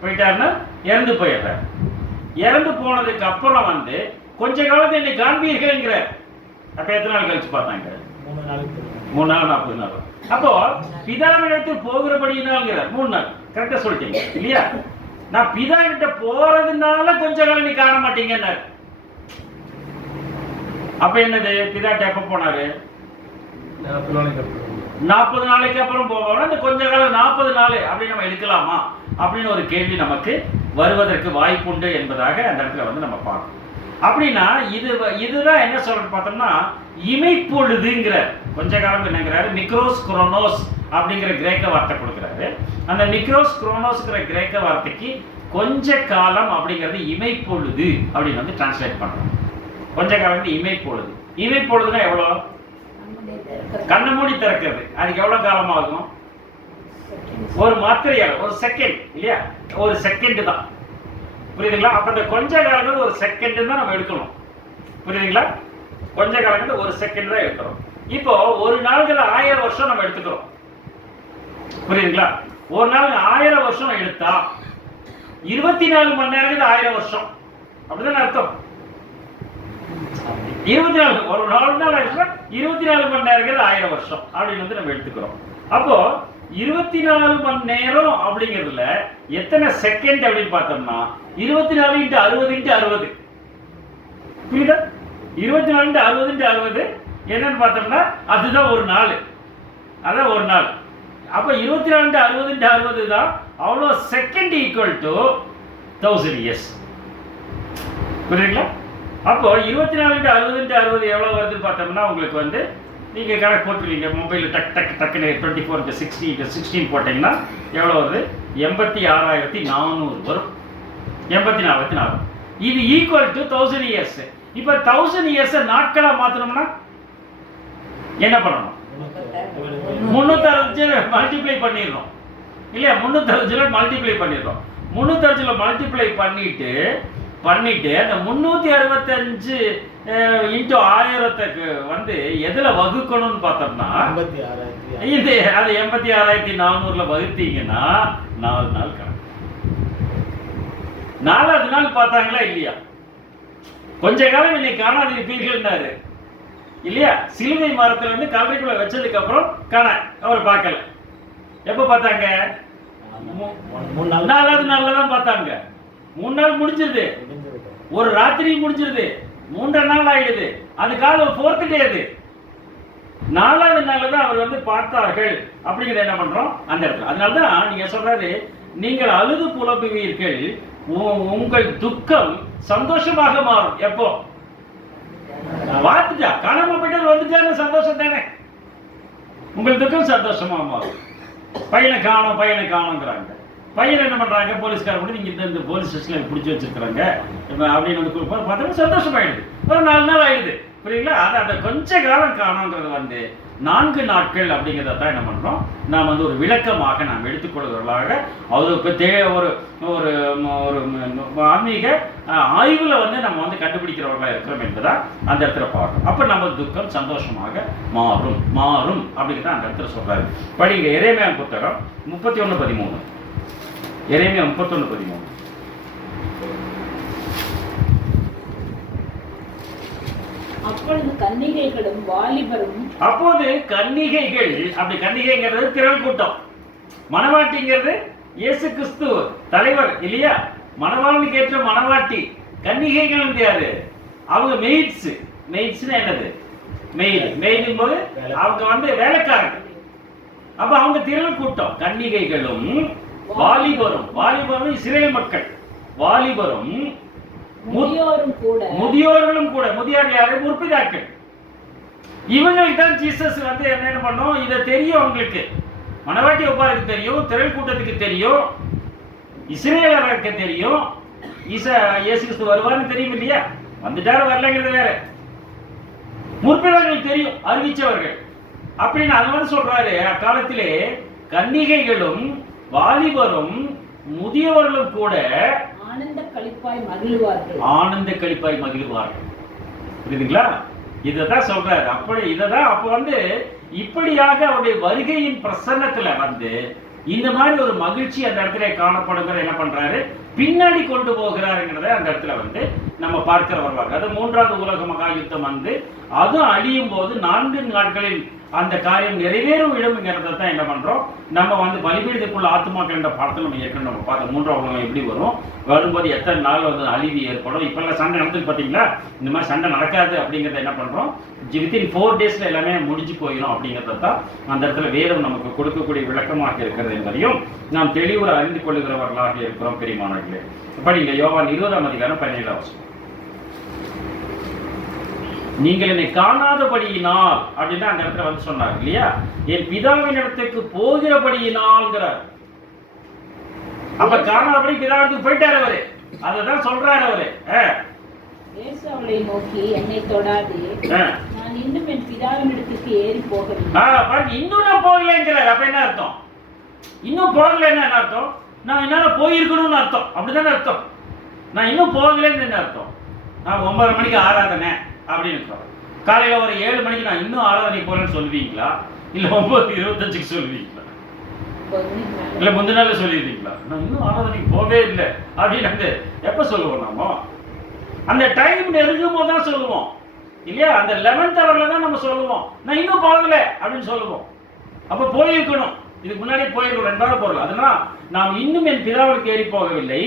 போயிட்டாருன்னா இறந்து போயிடுறார். இறந்து போனதுக்கு அப்புறம் வந்து கொஞ்ச காலத்தை என்னை காண்பீர்கள்ங்கிறார். அப்ப எத்தனை நாள் கழிச்சு பார்த்தாங்க? 3 நாள் 40 நாள். அப்போ பிதாவிடத்தில் போகிறபடினால்ங்கிறார் 3 நாள். கரெக்டா சொல்லிட்டீங்க இல்லையா? நான் பிதா கிட்ட போறதுனால கொஞ்ச காலம் நீ காண மாட்டீங்கன்னாரு. அப்ப என்னது, பிதாட்ட எப்ப போனாரு? 40 நாளைக்கு அப்புறம் போவோம். அந்த கொஞ்ச காலம் 40 நாள் அப்படி நம்ம எடுக்கலாமா அப்படின்னு ஒரு கேள்வி நமக்கு வருவதற்கு வாய்ப்புண்டு என்பதாக அந்த இடத்துல வந்து நம்ம பார்க்கணும். அப்படின்னா இதுதான் என்ன சொல்றது பார்த்தோம்னா இமைப்பொழுதுங்கிற கொஞ்ச காலம் என்னங்கிறாரு, மிக்ரோஸ் குரோனோஸ் அப்படிங்கிற கிரேக்க வார்த்தை கொடுக்குறாரு. அந்த மிக்ரோஸ் குரோனோஸ்ங்கிற கிரேக்க வார்த்தைக்கு கொஞ்ச காலம் அப்படிங்கிறது இமைப்பொழுது அப்படின்னு வந்து டிரான்ஸ்லேட் பண்றோம். கொஞ்ச காலம் இமைப்பொழுது. இமைப்பொழுதுன்னா எவ்வளோ? கண்ணு மூடி திறக்கிறது. அதுக்கு எவ்வளவு காலம் ஆகும்? ஒரு மாத்திரையால் ஒரு செகண்ட் இல்லையா? ஒரு செகண்ட் தான். புரியுதுங்களா? அப்ப இந்த கொஞ்ச காலங்கள் ஒரு செகண்ட் தான் நம்ம எடுக்கணும். புரியுதுங்களா? கொஞ்ச காலத்துல ஒரு செகண்ட் தான் எடுக்கிறோம். இப்போ ஒரு நாளுக்கு 1000 வருஷம் நம்ம எடுத்துக்கிறோம். புரியுதுங்களா? ஒரு நாள் 1000 வருஷம் எடுத்தா 24 மணி நேரத்துக்கு 1000 வருஷம், அப்படிதான் அர்த்தம். 24 ஒரு நாள் ஆயிடுச்சுன்னா 24 மணி நேரங்கிறது 1000 வருஷம் அப்படின்னு வந்து நம்ம எடுத்துக்கிறோம். அப்போ 24 மணி நேரம் அப்படிங்கிறதுல எத்தனை செகண்ட் அப்படின்னு பார்த்தோம்னா 24 × 60 × 60. புரியுதா? 24 × 60 × 60 என்னன்னு பார்த்தோம்னா அதுதான் ஒரு நாள். அதான் ஒரு நாள். அப்போ 24 × 60 × 60 தான் அவ்வளோ செகண்ட் ஈக்குவல் டு 1000 இயர்ஸ். புரியுதுங்களா? அப்போ 24 × 60 × 60 எவ்வளோ வருதுன்னு பார்த்தோம்னா உங்களுக்கு வந்து நீங்கள் கணக்கு போட்டுருவீங்க மொபைலில் டக்குன்னு 24 × 60 × 16 போட்டிங்கன்னா எவ்வளோ வருது? 86,400 வரும். 84,400. இது ஈக்குவல் டு 1000 இயர்ஸ். இப்போ 1000 இயர்ஸை நாட்களாக மாற்றணும்னா என்ன பண்ணணும்? 365 மல்டிப்ளை பண்ணிடுறோம் இல்லையா? 365 மல்டிப்ளை பண்ணிடுறோம். 365 மல்டிப்ளை பண்ணிட்டு அந்த 365 × 1000க்கு வந்து எதுல வகுக்கணும்னு பார்த்தோம்னா இது அது 86,400ல வகுத்தீங்கன்னா 4 நாள் கணக்கு. 4வது நாள் பார்த்தாங்களா இல்லையா? கொஞ்ச காலம் இன்னைக்கு காணாதிருப்பீர்கள்னாரு இல்லையா? சிலுவை மரத்துல வந்து கல்லறைக்குள்ள வச்சதுக்கு அப்புறம் அவர் பார்க்கல. எப்ப பார்த்தாங்க? 4வது நாள்ல தான் பார்த்தாங்க. 3 நாள் முடிஞ்சிருது, ஒரு ராத்திரி முடிஞ்சிருது, 3ஆம் நாள் ஆயிடுது. அதுக்காக ஒரு 4th டே அது. 4வது நாள்ல தான் அவர் வந்து பார்த்தார்கள் அப்படிங்கிறத என்ன பண்றோம் அந்த இடத்துல. அதனாலதான் நீங்க சொல்றாரு, நீங்கள் அழுது புலம்புவீர்கள், உங்கள் துக்கம் சந்தோஷமாக மாறும். எப்போ? பார்த்துட்டா காணாம போயிட்டு வந்துட்டாரு, சந்தோஷம் தானே. உங்கள் துக்கம் சந்தோஷமா மாறும். பையனை காணோங்கிறாங்க. பையன் என்ன பண்றாங்க? போலீஸ்காரங்க கூட நீங்க இந்த போலீஸ் ஸ்டேஷன்ல பிடிச்சி வச்சிருக்காங்க அப்படின்னு வந்து பார்த்தா சந்தோஷமாயிடுது. ஒரு 4 நாள் ஆயிடுது. புரியுங்களா? அதை கொஞ்ச காலம் காணோங்கிறது வந்து 4 நாட்கள் அப்படிங்கிறத தான் என்ன பண்றோம் நாம் வந்து ஒரு விளக்கமாக நாம் எடுத்துக்கொள்வதாக அது ஒரு ஒரு ஆன்மீக ஆய்வுல வந்து நம்ம வந்து கண்டுபிடிக்கிறவர்களா இருக்கிறோம் என்பதா அந்த இடத்துல பார்க்கணும். அப்ப நம்ம துக்கம் சந்தோஷமாக மாறும் அப்படிங்கிறத அந்த இடத்துல சொல்றாரு. படிங்க எரேமியா புத்தகம் 31:13. எரேமியா 31:13. அப்பொழுது கன்னிகைகளும் வாலிபரும். அப்போது கன்னிகைகள், அப்படி கன்னிகைங்கிறது திரள் கூட்டம், மணவாட்டிங்கிறது இயேசு கிறிஸ்து தலைவர் இல்லையா? மணவாளனுக்கு ஏற்ற மணவாட்டி. கன்னிகைகள் யாரு? அவங்க மெய்ட்ஸ்னா என்னது? மெய்டும் போது அவங்க வந்து வேலைக்காரங்க. அப்ப அவங்க திரள் கூட்டம். கன்னிகைகளும் வாலிபரும் இஸ்ரேல் மக்கள், வாலிபரும் முதியோர்களும் கூட. முதியோர் யாரு? முற்பிதாக்கள். இவங்களுக்கு தான் ஜீசஸ் வந்து என்ன பண்ணும், இதை தெரியும். அவங்களுக்கு மணவாட்டி ஒப்பாருக்கு தெரியும், திரள் கூட்டத்துக்கு தெரியும், இஸ்ரேலருக்கு தெரியும், இயேசு கிறிஸ்து வருவார்னு தெரியும் இல்லையா? வந்துட்டாரு வரலங்கிறது வேற. முற்பிதாக்கள் தெரியும், அறிவிச்சவர்கள் அப்படின்னு அது வந்து சொல்றாரு. அக்காலத்திலே கன்னிகைகளும் வாலிபரும் முதியோர்களும் கூட ஆனந்த களிப்பாய் மகிழ்வார்கள். புரியுதுங்களா? இததான் சொல்றாரு. அப்படி இததான் அப்ப வந்து இப்படியாக அவருடைய வருகையின் பிரசன்னத்துல வந்து இந்த மாதிரி ஒரு மகிழ்ச்சி அந்த இடத்துல காணப்படுகிற என்ன பண்றாரு, பின்னாடி கொண்டு போகிறாருங்கிறத அந்த இடத்துல வந்து நம்ம பார்க்கிற வருவாங்க. அது 3வது உலக மகா யுத்தம் வந்து அதுவும் அழியும் போது 4 நாட்களில் அந்த காரியம் நிறைவேறும் இடம்ங்கிறத தான் என்ன பண்றோம் நம்ம வந்து பலிபீடத்துக்குள்ள ஆத்மாக்கள் என்ற பாடத்தில் நம்ம ஏற்கனவே நம்ம பார்த்த 3வது உலகம் எப்படி வரும்போது எத்தனை நாள் வந்து அழிவு ஏற்படும். இப்பெல்லாம் சண்டை நடந்துட்டு பார்த்தீங்களா? இந்த மாதிரி சண்டை நடக்காது அப்படிங்கிறத என்ன பண்றோம், வித்தின் 4 டேஸ்ல எல்லாமே முடிஞ்சு போயிடும் அப்படிங்கிறத தான் அந்த இடத்துல வேதம் நமக்கு கொடுக்கக்கூடிய விளக்கமாக இருக்கிறது என்பதையும் நாம் தெளிவுற அறிந்து கொள்ளுகிறவர்களாக இருக்கிறோம் பெரியமானவர்களே. படிங்க யோவான் 20:17. நீங்கள் என்னை காணாதபடியினால் அப்படின்னு அந்த இடத்துல வந்து சொன்னார் இல்லையா? என் பிதாவின் இடத்துக்கு போகிறபடியினால்ங்கிறார். அப்ப காணாதபடி பிதாவுக்கு போயிட்டாரு அவரு. அததான் சொல்றாரு அவரு. இயேசு அவளை நோக்கி, என்னை தொடாதே, நான் இன்னும் என் பிதாவின் இடத்துக்கு ஏறி போகவில்லை. இன்னும் நான் போகலைங்கிறார். அப்ப என்ன அர்த்தம்? இன்னும் போகலைன்னு என்ன அர்த்தம்? நான் என்னால போயிருக்கணும்னு அர்த்தம். அப்படிதானே அர்த்தம். நான் இன்னும் போகலைன்னு என்ன அர்த்தம்? நான் 9:30 மணிக்கு ஆராதனை அப்படின்னு காலையில ஒரு 7 மணிக்கு நான் இன்னும் ஆராதனை போறேன்னு சொல்லுவீங்களா, இல்ல 9:25 சொல்லுவீங்களா, இல்ல முந்தின நாள் சொல்லிடுவீங்களா? நான் இன்னும் ஆராதனைக்கு போவே இல்லை அப்படின்னு எப்ப சொல்லுவோம்? நாம அந்த டைம் நெருங்கும் போது தான் சொல்லுவோம் இல்லையா? அந்த 11th ஹவர்ல தான் நம்ம சொல்லுவோம் நான் இன்னும் போகல அப்படின்னு சொல்லுவோம். அப்ப போயிருக்கணும், இதுக்கு முன்னாடி போயிருக்கணும், 2 பொருள். அதனால நாம் இன்னும் என் பிதாவிற்கு ஏறி போகவில்லை.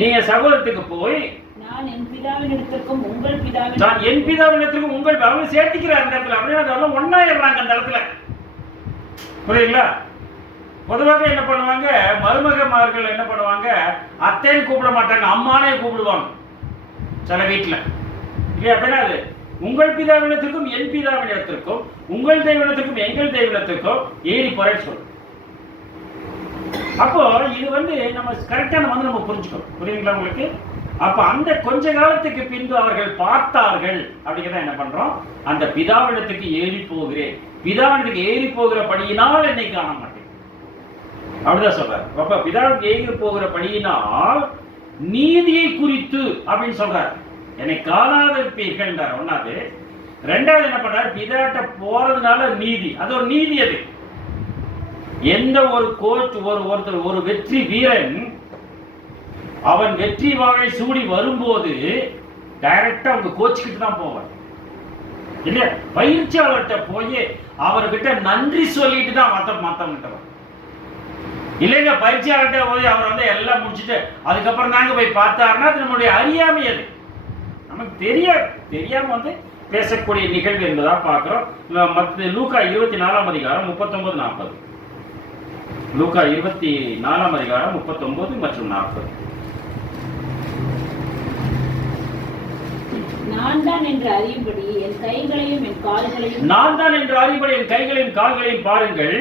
நீங்க சகோதரத்துக்கு போய் நான் என் பிதாவினிடத்திற்கும் உங்கள் அவங்க சேர்த்துக்கிறார் அந்த இடத்துல. அப்படியே அதெல்லாம் ஒன்னாயிடுறாங்க அந்த இடத்துல. புரியுங்களா? பொதுவாக என்ன பண்ணுவாங்க, மருமகமார்கள் என்ன பண்ணுவாங்க, அத்தைன்னு கூப்பிட மாட்டாங்க, அம்மானே கூப்பிடுவாங்க சில வீட்டுல இல்லையா? அப்படின்னா அது உங்கள் பிதாவினத்திற்கும் என் பிதாவினத்திற்கும் உங்கள் தெய்வனத்திற்கும் எங்கள் தெய்வனத்திற்கும் ஏறி போறேன்னு சொல்லும். அப்போ இது நம்ம கரெக்டா நம்ம புரிஞ்சுக்கணும். புரியுங்களா உங்களுக்கு? அப்ப அந்த கொஞ்ச காலத்துக்கு பின்பு அவர்கள் பார்த்தார்கள். அப்படிங்கிறத என்ன பண்றோம், அந்த பிதாவிடத்துக்கு ஏறி போகிறேன், பிதாவிடத்துக்கு ஏறி போகிற படியினால் என்னை காண மாட்டேன் அப்படிதான் சொல்றாரு. அப்ப பிதாவுக்கு ஏறி போகிற படியினால் நீதியை குறித்து அப்படின்னு சொல்றாரு, என்னை காணாதிருப்பீர்கள் என்றார். ஒன்னாவது. ரெண்டாவது என்ன பண்றாரு, பிதாட்ட போறதுனால நீதி, அது ஒரு நீதி. அது எந்த ஒரு கோச் ஒரு வெற்றி வீரன் அவன் வெற்றி வாகை சூடி வரும்போது டைரக்டா அவங்க கோச்சுக்கிட்டு தான் போவான் இல்லையா? பயிற்சியாளர்கிட்ட போய் அவர்கிட்ட நன்றி சொல்லிட்டு தான் மத்தவங்கிட்ட இல்லைங்க. பயிற்சியாளர்கிட்ட போய் அவர் எல்லாம் முடிச்சுட்டு அதுக்கப்புறம் தாங்க போய் பார்த்தாருன்னா அது நம்மளுடைய அறியாமை. அது நமக்கு தெரியாம பேசக்கூடிய நிகழ்வு என்பதான் பார்க்கிறோம். லூக்கா 24ஆம் அதிகாரம் 39-40. லூக்கா 24ஆம் அதிகாரம் 39 மற்றும் 40. நான் தான் என்று அறியும்படி என் கைகளையும் என் கால்களையும் பாருங்கள்,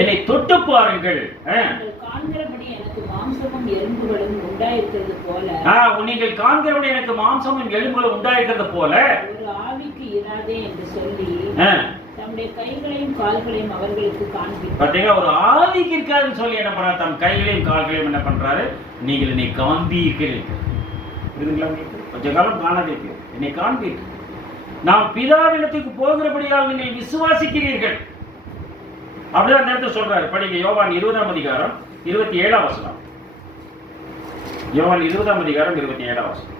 என்னை தொட்டு பாருங்கள். காண்கிறபடி எனக்கு மாம்சமும் எலும்புகளும் உண்டாயிருக்கிறது போல, நீங்கள் காண்கிறபடி எனக்கு மாம்சமும் எலும்புகளும் உண்டாயிருக்கிறது போல ஒரு ஆவிக்கு இராதே என்று சொல்லி தம்முடைய கைகளையும் கால்களையும் அவர்களுக்கு காண்பித்தார். பாத்தீங்களா? ஒரு ஆவிக்கு இருக்காதுன்னு சொல்லி என்ன பண்றாரு, தம் கைகளையும் கால்களையும் என்ன பண்றாரு, நீங்கள் என்னை காண்பீர்கள். கொஞ்ச காலம் காணாதீர்கள், என்னை காண்பீர்கள். நாம் பிதாவினத்துக்கு போகிறபடியால் நீங்கள் விசுவாசிக்கிறீர்கள். அப்படிதான் நேரத்தை சொல்றாரு. படிங்க யோவான் 20ஆம் அதிகாரம் 27ஆம் வசனம். யோவான் 20ஆம் அதிகாரம் 27ஆம் வசனம்.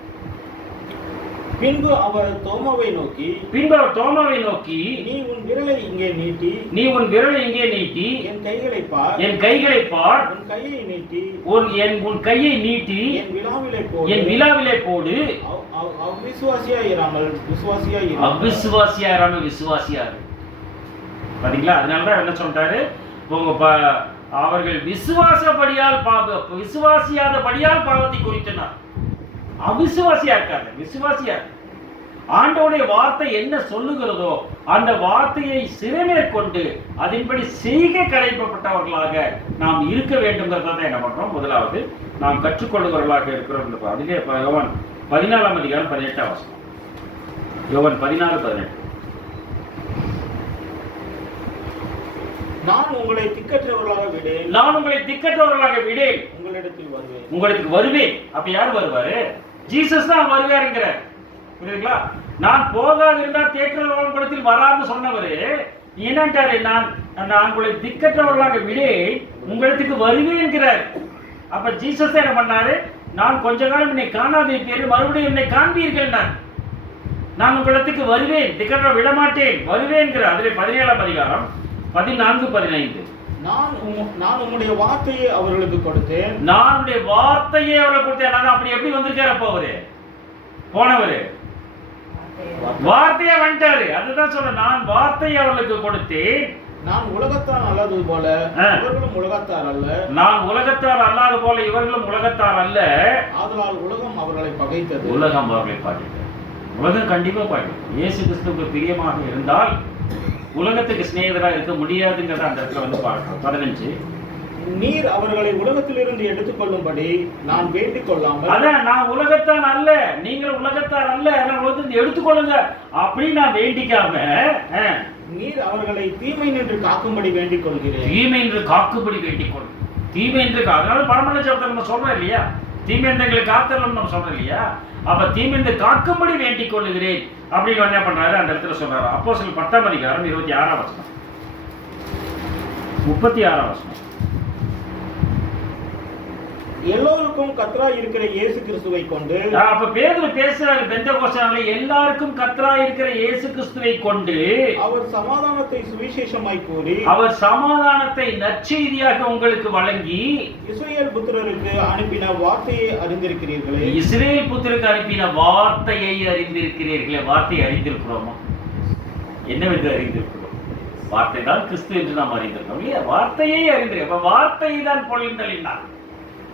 பின்பு அவர் தோமாவை நோக்கி நீ உன் விரலை இங்கே நீட்டி என் கைகளை பார் உன் கையை நீட்டி என் விலாவிலே போடு அவிசுவாசியாயிராமல் விசுவாசியாரு. பாத்தீங்களா? அதனாலதான் என்ன சொல்றாரு, அவர்கள் விசுவாசியாதபடியால் பாவத்தை குறித்தனர். அவிசுவாசியா இருக்காங்க, விசுவாசியா. ஆண்டவருடைய வார்த்தை என்ன சொல்லுகிறதோ அந்த வார்த்தையை சிறைமேற்கொண்டு அதன்படி செய்கை கடைபிடிக்கப்பட்டவர்களாக நாம் இருக்க வேண்டும்ங்கிறத என்ன பண்றோம். முதலாவது நாம் கற்றுக்கொள்ளுகிறவர்களாக இருக்கிறோம். அதிலே யோவான் 14ஆம் அதிகாரம் 18ஆம் வசனம். யோவான் 14:18. நான் உங்களை திக்கற்றவர்களாக விடேன், உங்களுக்கு வருவேன். அப்ப யார் வருவாரு? ஜீசஸ் தான் வருவாருங்கிறார். புரியுதுங்களா? நான் போகாது இருந்தா தேற்றவர்கள் படத்தில் வரான்னு சொன்னவரு என்னன்றாரு, நான் உங்களை திக்கற்றவர்களாக விடேன், உங்களுக்கு வருவேன் என்கிறார். அப்ப ஜீசஸ் என்ன பண்ணாரு, நான் கொஞ்ச காலம் என்னை காணாதிருப்பீர்கள், மறுபடியும் என்னை காண்பீர்கள், நான் உங்களுக்கு வருவேன், திக்கற்ற விடமாட்டேன், வருவேன்கிறார். அதிலே 17ஆம் அதிகாரம் 14-15. நான் உம்முடைய வார்த்தையை அவர்களுக்கு கொடுத்தேன். அப்படி எப்படி வந்திருக்காரு? அப்போ அவரு போனவரு வார்த்தையை வந்துட்டாரு. அதுதான் சொல்ற, நான் வார்த்தையை அவர்களுக்கு கொடுத்தேன். நான் உலகத்தார் அல்லாதது போல இவர்களும் உலகத்தார் அல்ல. நான் உலகத்தார் அல்லாத போல இவர்களும் உலகத்தார் அல்ல. ஆதலால் உலகம் அவர்களை பகைத்தது. உலகம் கண்டிப்பா பகைக்கும். இயேசு கிறிஸ்துவுக்கு பிரியமாக இருந்தால் உலகத்துக்கு சிநேகிதராக இருக்க முடியாதுங்கிறத அந்த இடத்துல பார்க்கிறோம். 15. நீர் அவர்களை உலகத்திலிருந்து எடுத்துக்கொள்ளும்படி நான் வேண்டிக் கொள்ளாமல், அதான் நான் உலகத்தான் அல்ல, நீங்கள் உலகத்தார் அல்ல, உலகத்திலிருந்து எடுத்துக்கொள்ளுங்க அப்படின்னு நான் வேண்டிக்காம நீர் அவர்களை தீமை நின்று காக்கும்படி வேண்டிக் கொள்கிறேன். தீமை என்று காக்கும்படி வேண்டிக் கொள். தீமை என்று அதனால பரமன ஜபத்தை நம்ம சொல்றோம் இல்லையா? தீமையிலிருந்து எங்களை காத்தரணும் நம்ம சொல்றோம் இல்லையா? அப்ப தீமையிலிருந்து காக்கும்படி வேண்டிக் கொள்ளுகிறேன் அப்படின்னு என்ன பண்றாரு அந்த இடத்துல சொல்றாரு. அப்போஸ்தலர் 10ஆம் அதிகாரம் 26ஆம் வசனம், 36ஆம் வசனம். எல்லோருக்கும் கர்த்தராய் இருக்கிற இயேசு கிறிஸ்துவை கொண்டு, அப்ப பேதுரு பேசுறாரு பெந்தெகோஸ்தே நாளிலே எல்லாருக்கும் கர்த்தராய் இருக்கிற இயேசு கிறிஸ்துவை கொண்டு அவர் சமாதானத்தை சுவிசேஷமாய் கூறி, அவர் சமாதானத்தை நற்செய்தியாக உங்களுக்கு வழங்கி இஸ்ரவேல் புத்திரருக்கு அனுப்பின வார்த்தையை அறிந்திருக்கிறீர்களே. இஸ்ரவேல் புத்திரருக்கு அனுப்பின வார்த்தையை அறிந்திருக்கிறீர்களே. வார்த்தையை அறிந்திருக்கிறோமா? என்னவென்று அறிந்திருக்கிறோம்? வார்த்தை தான் கிறிஸ்து என்று நாம் அறிந்திருக்கிறோம் இல்லையா? வார்த்தையை அறிந்திருக்கிறோம். வார்த்தையை தான் பொழிந்தளினார்,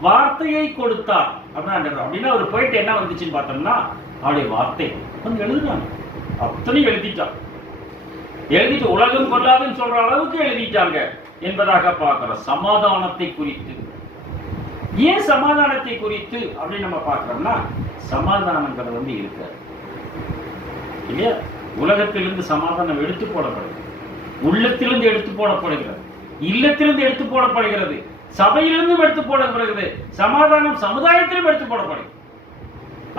வார்த்தையை கொடுத்தார் அப்படின்னா அவர் போயிட்டு என்ன வந்துச்சுன்னு பார்த்தோம்னா அவருடைய வார்த்தை வந்து எழுதுனாங்க. அத்தனையும் எழுதிட்டு உலகம் கொள்ளாதுன்னு சொல்ற அளவுக்கு எழுதிட்டாங்க என்பதாக பார்க்கிறோம். சமாதானத்தை குறித்து, ஏன் சமாதானத்தை குறித்து அப்படின்னு நம்ம பார்க்கிறோம்னா சமாதானங்கிறது வந்து இருக்காது இல்லையா? உலகத்திலிருந்து சமாதானம் எடுத்து போடப்படுகிறது, உள்ளத்திலிருந்து எடுத்து போடப்படுகிறது, இல்லத்திலிருந்து எடுத்து போடப்படுகிறது, சபையிலிருந்தும் எடுத்து போடப்படுகிறது, சமாதானம் சமுதாயத்திலும் எடுத்து போடப்படுகிறது.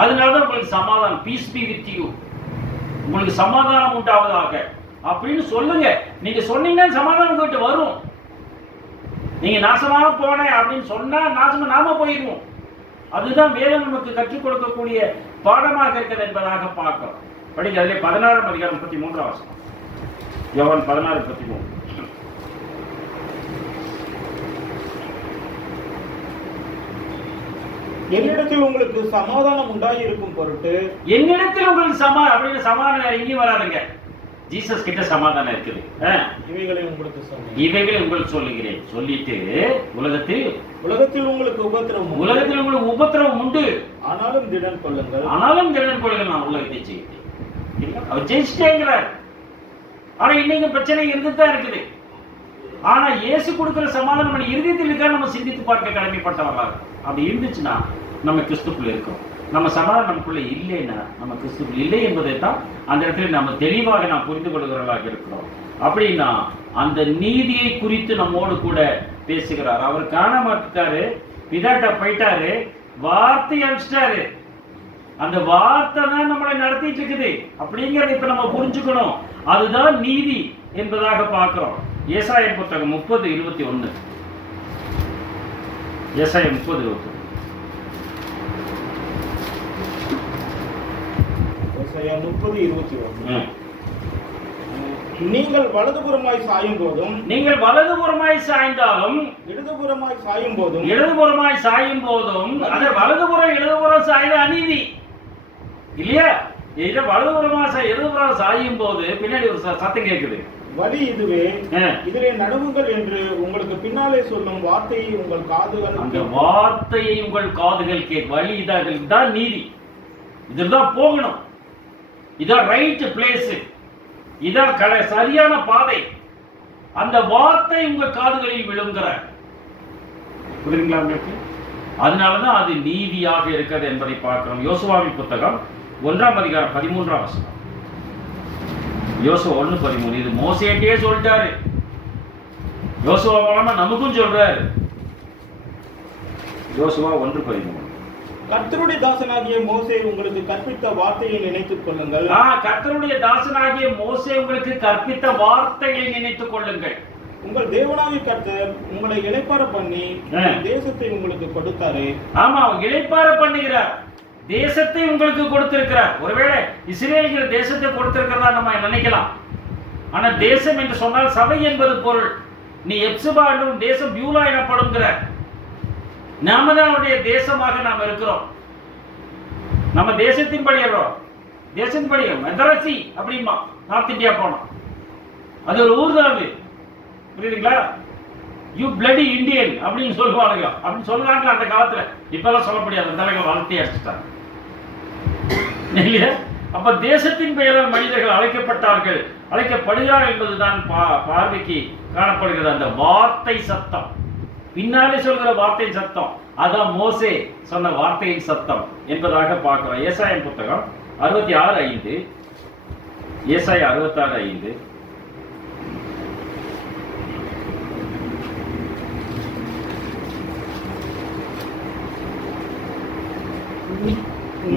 அதனாலதான் உங்களுக்கு சமாதானம், பீஸ் பி வித் யூ, உங்களுக்கு சமாதானம் உண்டாவதாக அப்படின்னு சொல்லுங்க. நீங்க சொன்னீங்கன்னா சமாதானம் போயிட்டு வரும். நீங்க நாசமாக போனேன் அப்படின்னு சொன்னா நாம போயிடுவோம். அதுதான் வேதம் நமக்கு கற்றுக் கொடுக்கக்கூடிய பாடமாக இருக்கிறது என்பதாக பார்க்கிறோம். படிக்க அதிலே 16ஆம் அதிகாரம் 33ஆம் வசனம், யோவான் 16:33. என்னிடத்தில் உங்களுக்கு சமாதானம் உண்டாகி இருக்கும் பொருட்டு, என்னிடத்தில் உங்களுக்கு அப்படின்னு சமாதானம் எங்கேயும் வராதுங்க. ஜீசஸ் கிட்ட சமாதானம் இருக்குது. இவைகளை உங்களுக்கு சொன்னேன், இவைகளை உங்களுக்கு சொல்லுகிறேன். சொல்லிட்டு உலகத்தில் உங்களுக்கு உபத்திரவம் உண்டு, ஆனாலும் திடன் கொள்ளுங்கள். நான் உலகத்தை ஜெயித்தேன். அவர் ஜெயிச்சிட்டேங்கிறார். ஆனா இன்னைக்கு பிரச்சனை இருந்துட்டு தான் இருக்குது. ஆனா இயேசு கொடுக்கிற சமாதானம் நம்ம இருதயத்தில் இருக்கா நம்ம சிந்தித்து பார்க்க கடமைப்பட்டவர்களாக. அப்படி இருந்துச்சுன்னா நம்ம கிறிஸ்துக்குள்ள இருக்கோம். நம்ம சமாதானம் நமக்குள்ள இல்லைன்னா நம்ம கிறிஸ்துக்குள்ள இல்லை என்பதை தான் அந்த இடத்துல நம்ம தெளிவாக நாம் புரிந்து கொள்கிறவர்களாக இருக்கிறோம். அப்படின்னா அந்த நீதியை குறித்து நம்மோடு கூட பேசுகிறார். அவர் காண மாட்டாரு, பிதாட்ட போயிட்டாரு, வார்த்தை அனுப்பிச்சிட்டாரு. அந்த வார்த்தை தான் நம்மளை நடத்திட்டு இருக்குது அப்படிங்கிறத இப்ப நம்ம புரிஞ்சுக்கணும். அதுதான் நீதி என்பதாக பார்க்கிறோம். ஏசாயா புத்தகம் 30:21. ஏசாயா 30:21. ஏசாயா 30:21. நீங்கள் வலதுபுறமாய் சாயும் போதும், நீங்கள் வலதுபுறமாய் சாய்ந்தாலும், இடதுபுறமாய் சாயும் போதும், இடதுபுறமாய் சாயும் போதும், அந்த வலதுபுறம் இடதுபுறம் சாய்ந்த அநீதி இல்லையா? இதை வலதுபுறமா இடதுபுறம் சாயும் போது பின்னாடி ஒரு சத்தம் கேட்குது, வழி இதுவே, இதிலே நடுவுங்கள் என்று உங்களுக்கு பின்னாலே சொல்லும் வார்த்தையை உங்கள் காதுகள், அந்த வார்த்தையை உங்கள் காதுகள் கேட்க. வழி இதான் நீதி, இதுதான் போகணும், இதான் ரைட் பிளேஸ், இதான் சரியான பாதை. அந்த வார்த்தை உங்க காதுகளில் விழுங்குற, புரியுங்களா உங்களுக்கு? அதனாலதான் அது நீதியாக இருக்கிறது என்பதை பார்க்கிறோம். யோசுவாவின் புத்தகம் 1ஆம் அதிகாரம் 13ஆம் வசனம். யோசுவா 1:13. இது மோசேட்டே சொல்லிட்டாரு, யோசுவா மூலமா நமக்கும் சொல்றாரு. யோசுவா 1:13. கர்த்தருடைய தாசனாகிய மோசே உங்களுக்கு கற்பித்த வார்த்தையை நினைத்துக் கொள்ளுங்கள். கர்த்தருடைய தாசனாகிய மோசே உங்களுக்கு கற்பித்த வார்த்தையை நினைத்துக் கொள்ளுங்கள். உங்கள் தேவனாகிய கர்த்தர் உங்களை இளைப்பாற பண்ணி தேசத்தை உங்களுக்கு கொடுத்தாரு. ஆமா, இளைப்பாற பண்ணுகிறார், தேசத்தை உங்களுக்கு கொடுத்திருக்கிறார். ஒருவேளை இஸ்ரேலுங்கிற தேசத்தை கொடுத்திருக்கிறதா நம்ம நினைக்கலாம். ஆனா தேசம் என்று சொன்னால் சபை என்பது பொருள். நீ எப்சுபா என்றும் தேசம் பியூலா எனப்படுங்கிற நாம தான் அவருடைய தேசமாக நாம் இருக்கிறோம். நம்ம தேசத்தின் படிக்கிறோம், தேசத்தின் படிக்கிறோம். மெதரசி அப்படிமா நார்த் இந்தியா போனோம், அது ஒரு ஊர் தான். அது புரியுதுங்களா? யூ பிளடி இந்தியன் அப்படின்னு சொல்லுவாங்க. அப்படின்னு சொல்லுவாங்க அந்த காலத்துல. இப்பெல்லாம் சொல்ல முடியாது, அந்த அளவுக்கு வளர்த்தி அடிச்சுட்டாங்க இல்லையா? அப்ப தேசத்தின் பெயரால் மனிதர்கள் அழைக்கப்பட்டார்கள், அழைக்கப்படுகிறார்கள் என்பதுதான் பார்வைக்கு காணப்படுகிறது. அந்த வார்த்தை சத்தம், பின்னாலே சொல்கிற வார்த்தை சத்தம், அதான் மோசே சொன்ன வார்த்தையின் சத்தம் என்பதாக பார்க்கிறோம். ஏசாயா புத்தகம் 66:5. ஏசாயா 66:5.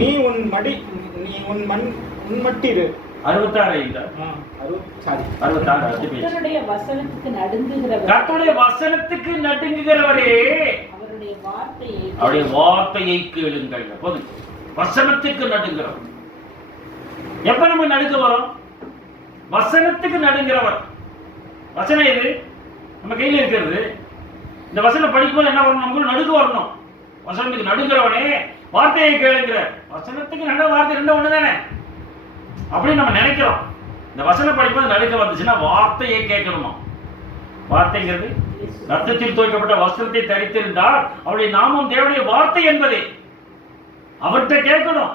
நீ உன் மட்டிரு 66 இந்த சாரி 66 அடுத்து பேச்சு. கர்த்தருடைய வசனத்துக்கு நடுங்குகிறவர், கர்த்தருடைய வசனத்துக்கு நடுங்குகிறவரே அவருடைய வார்த்தையை அவருடைய வார்த்தையை கேளுங்கள். போதும். வசனத்துக்கு நடுங்கிறவர். எப்ப நம்ம நடுங்க வரோம்? வசனத்துக்கு நடுங்கிறவர். வசனம் எது? நம்ம கையில இருக்கிறது. இந்த வசனம் படிக்கும்போது என்ன வரணும்? நமக்கு நடுங்க வரணும். வசனத்துக்கு நடுங்கிறவனே வார்த்தையை கேளுங்கிற. வசனத்துக்கு நடு வார்த்தை ரெண்டும் ஒண்ணு தானே அப்படின்னு நம்ம நினைக்கிறோம். இந்த வசனம் படிக்கும்போது நடுக்க வந்துச்சுன்னா வார்த்தையை கேட்கணுமா? வார்த்தைங்கிறது ரத்தத்தில் துவைக்கப்பட்ட வஸ்திரத்தை தரித்திருந்தால் அவருடைய நாமம் தேவனுடைய வார்த்தை என்பதே அவர்கிட்ட கேட்கணும்.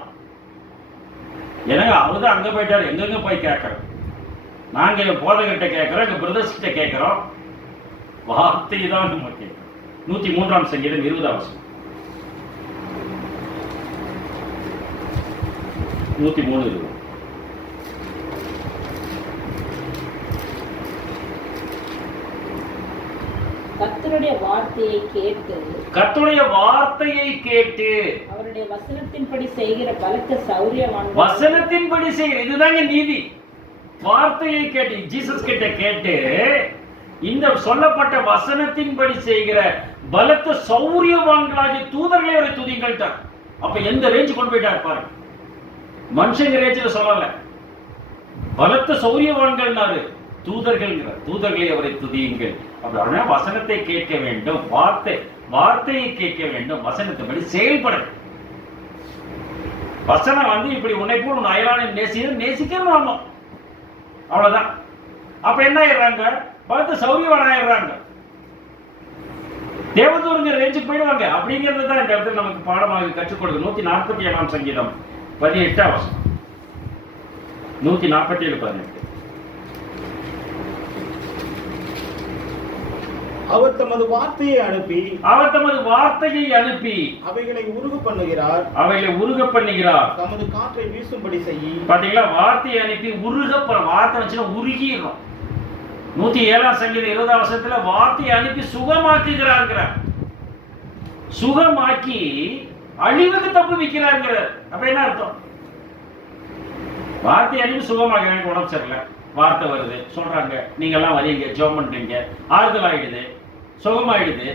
எனக்கு அவர்தான் அங்க போயிட்டாரு, எங்கெங்க போய் கேட்கறோம். நாங்க போதகிட்ட கேட்கிறோம், எங்க பிரதர்ஸ் கிட்ட கேட்கிறோம். வார்த்தை தான் நம்ம கேட்கிறோம். 103ஆம் சங்கீதம் 20ஆம் வசனம். 103:20. கர்த்தருடைய வார்த்தையை கேட்டு, கர்த்தருடைய வார்த்தையை கேட்டு அவருடைய வசனத்தின்படி செய்கிற பலத்த சௌரியவான்கள், வசனத்தின்படி செய்கிற, இதுதாங்க நீதி. வார்த்தையை கேட்டு ஜீசஸ் கிட்ட கேட்டு இந்த சொல்லப்பட்ட வசனத்தின்படி செய்கிற பலத்த சௌரியவான்களாகிய தூதர்களை அவரை துதிங்கள்ட்டார். அப்ப எந்த ரேஞ்ச் கொண்டு போயிட்டார் பாருங்க. மனுஷங்க ரேஞ்சில் சொல்லல, பலத்த சௌரியவான்கள்னாரு தூதர்கள்ங்கிறார். தூதர்களை அவரை துதியுங்கள். அப்படின்னா வசனத்தை கேட்க வேண்டும், வார்த்தையை கேட்க வேண்டும், வசனத்தின்படி செயல்பட. வசனம் இப்படி உன்னை போல் உன் அயலானை நேசிக்கணும். அவ்வளவுதான். அப்ப என்ன ஆயிடுறாங்க? பலத்த சௌரியவான் ஆயிடுறாங்க. தேவதூருங்கிற ரேஞ்சுக்கு போயிடுவாங்க. அப்படிங்கிறது தான் இந்த இடத்துல நமக்கு பாடமாக கற்றுக் கொடுக்கு. 147ஆம் சங்கீதம் 18ஆம் வசனம். 147:18. அவர் தமது வார்த்தையை அனுப்பி அவைகளை உருக பண்ணுகிறார். தமது காற்றை வீசும்படி செய்யி. பாத்தீங்களா? வார்த்தையை அனுப்பி வார்த்தை வச்சுன்னா உருகிடும். 107ஆம் சங்கீதம் 20ஆம் வசனத்துல வார்த்தையை அனுப்பி சுகமாக்குகிறார். சுகமாக்கி அழிவுக்கு தப்பு வைக்கிறார். அப்ப என்ன அர்த்தம்? வார்த்தை அனுப்பி சுகமாக்குறாங்க. உடம்பு சரியில்லை, வார்த்தை வருது, சொல்றாங்க, நீங்க எல்லாம் வரீங்க, ஜெபம் பண்றீங்க, ஆறுதல் ஆயிடுது, சுகமாயிடுது.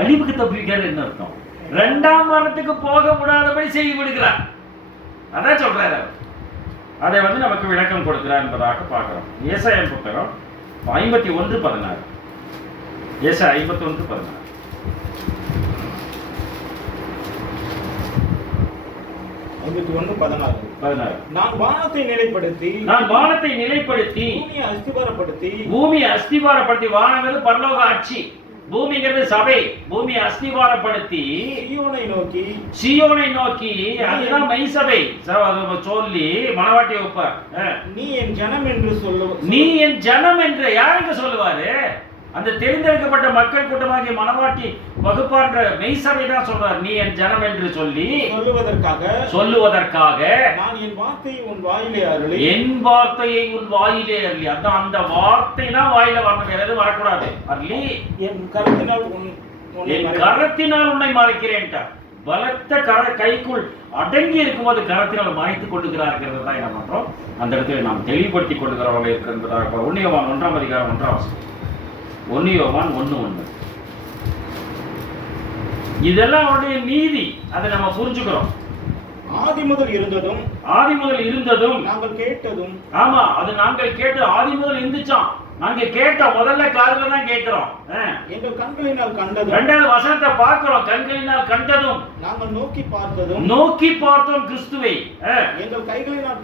அழிவுக்கு தப்பிக்கிறது என்ன அர்த்தம்? 2ஆம் வாரத்துக்கு போக விடாதபடி செய்து விடுகிறார். அதான் சொல்றாரு. அதை நமக்கு விளக்கம் கொடுக்கிறார் என்பதாக பார்க்கிறோம். ஏசாயா புத்தகம் 51:16. ஏசாயா 51:16. நான் வானத்தை நிலைப்படுத்தி பூமியை அஸ்திபாரப்படுத்தி. வானங்கிறது பரலோக ஆட்சி, பூமிங்கிறது சபை. பூமியை அஸ்திபாரப்படுத்தி சீயோனை நோக்கி அதுதான் மெய் சபை சொல்லி மனவாட்டி வைப்பார். நீ என் ஜனம் என்று யாருக்கு சொல்லுவாரு? அந்த தெரிந்தெடுக்கப்பட்ட மக்கள் கூட்டமாகிய மனவாட்டி வகுப்பான்ற மெய் சபை தான் சொல்றார். நீ என் ஜனம் என்று சொல்லி சொல்லுவதற்காக நான் என் வார்த்தையை உன் வாயிலே அருளி. அதான் அந்த வார்த்தை தான் வாயில வரணும், வேற எதுவும் வரக்கூடாது. அருளி என் கரத்தினால் உன்னை மறைக்கிறேன்டா. பலத்த கைக்குள் அடங்கி இருக்கும்போது கரத்தினால் மறைத்துக் கொள்ளுகிறார்கள் தான் என்ன பண்றோம்? அந்த இடத்துல நாம் தெளிவுபடுத்திக் கொள்ளுகிறவர்கள் இருக்கிறதாக 1 யோவான் 1ஆம் அதிகாரம் 1ஆம் வசனம். 1 யோவான் 1:1. இதெல்லாம் அவருடைய நீதி. அதை நம்ம புரிஞ்சுக்கிறோம். ஆதி முதல் இருந்ததும் நாங்கள் கேட்டதும். ஆமா, அது நாங்கள் கேட்டு ஆதி முதல் இருந்துச்சாம். நாங்க கேட்ட முதல்ல காதுல தான் கேட்கிறோம். எங்கள் கண்களினால் கண்டதும். 2வது வசனத்தை பார்க்கிறோம். கண்களினால் கண்டதும் நாங்கள் நோக்கி பார்த்தோம் கிறிஸ்துவை. எங்கள் கைகளினால்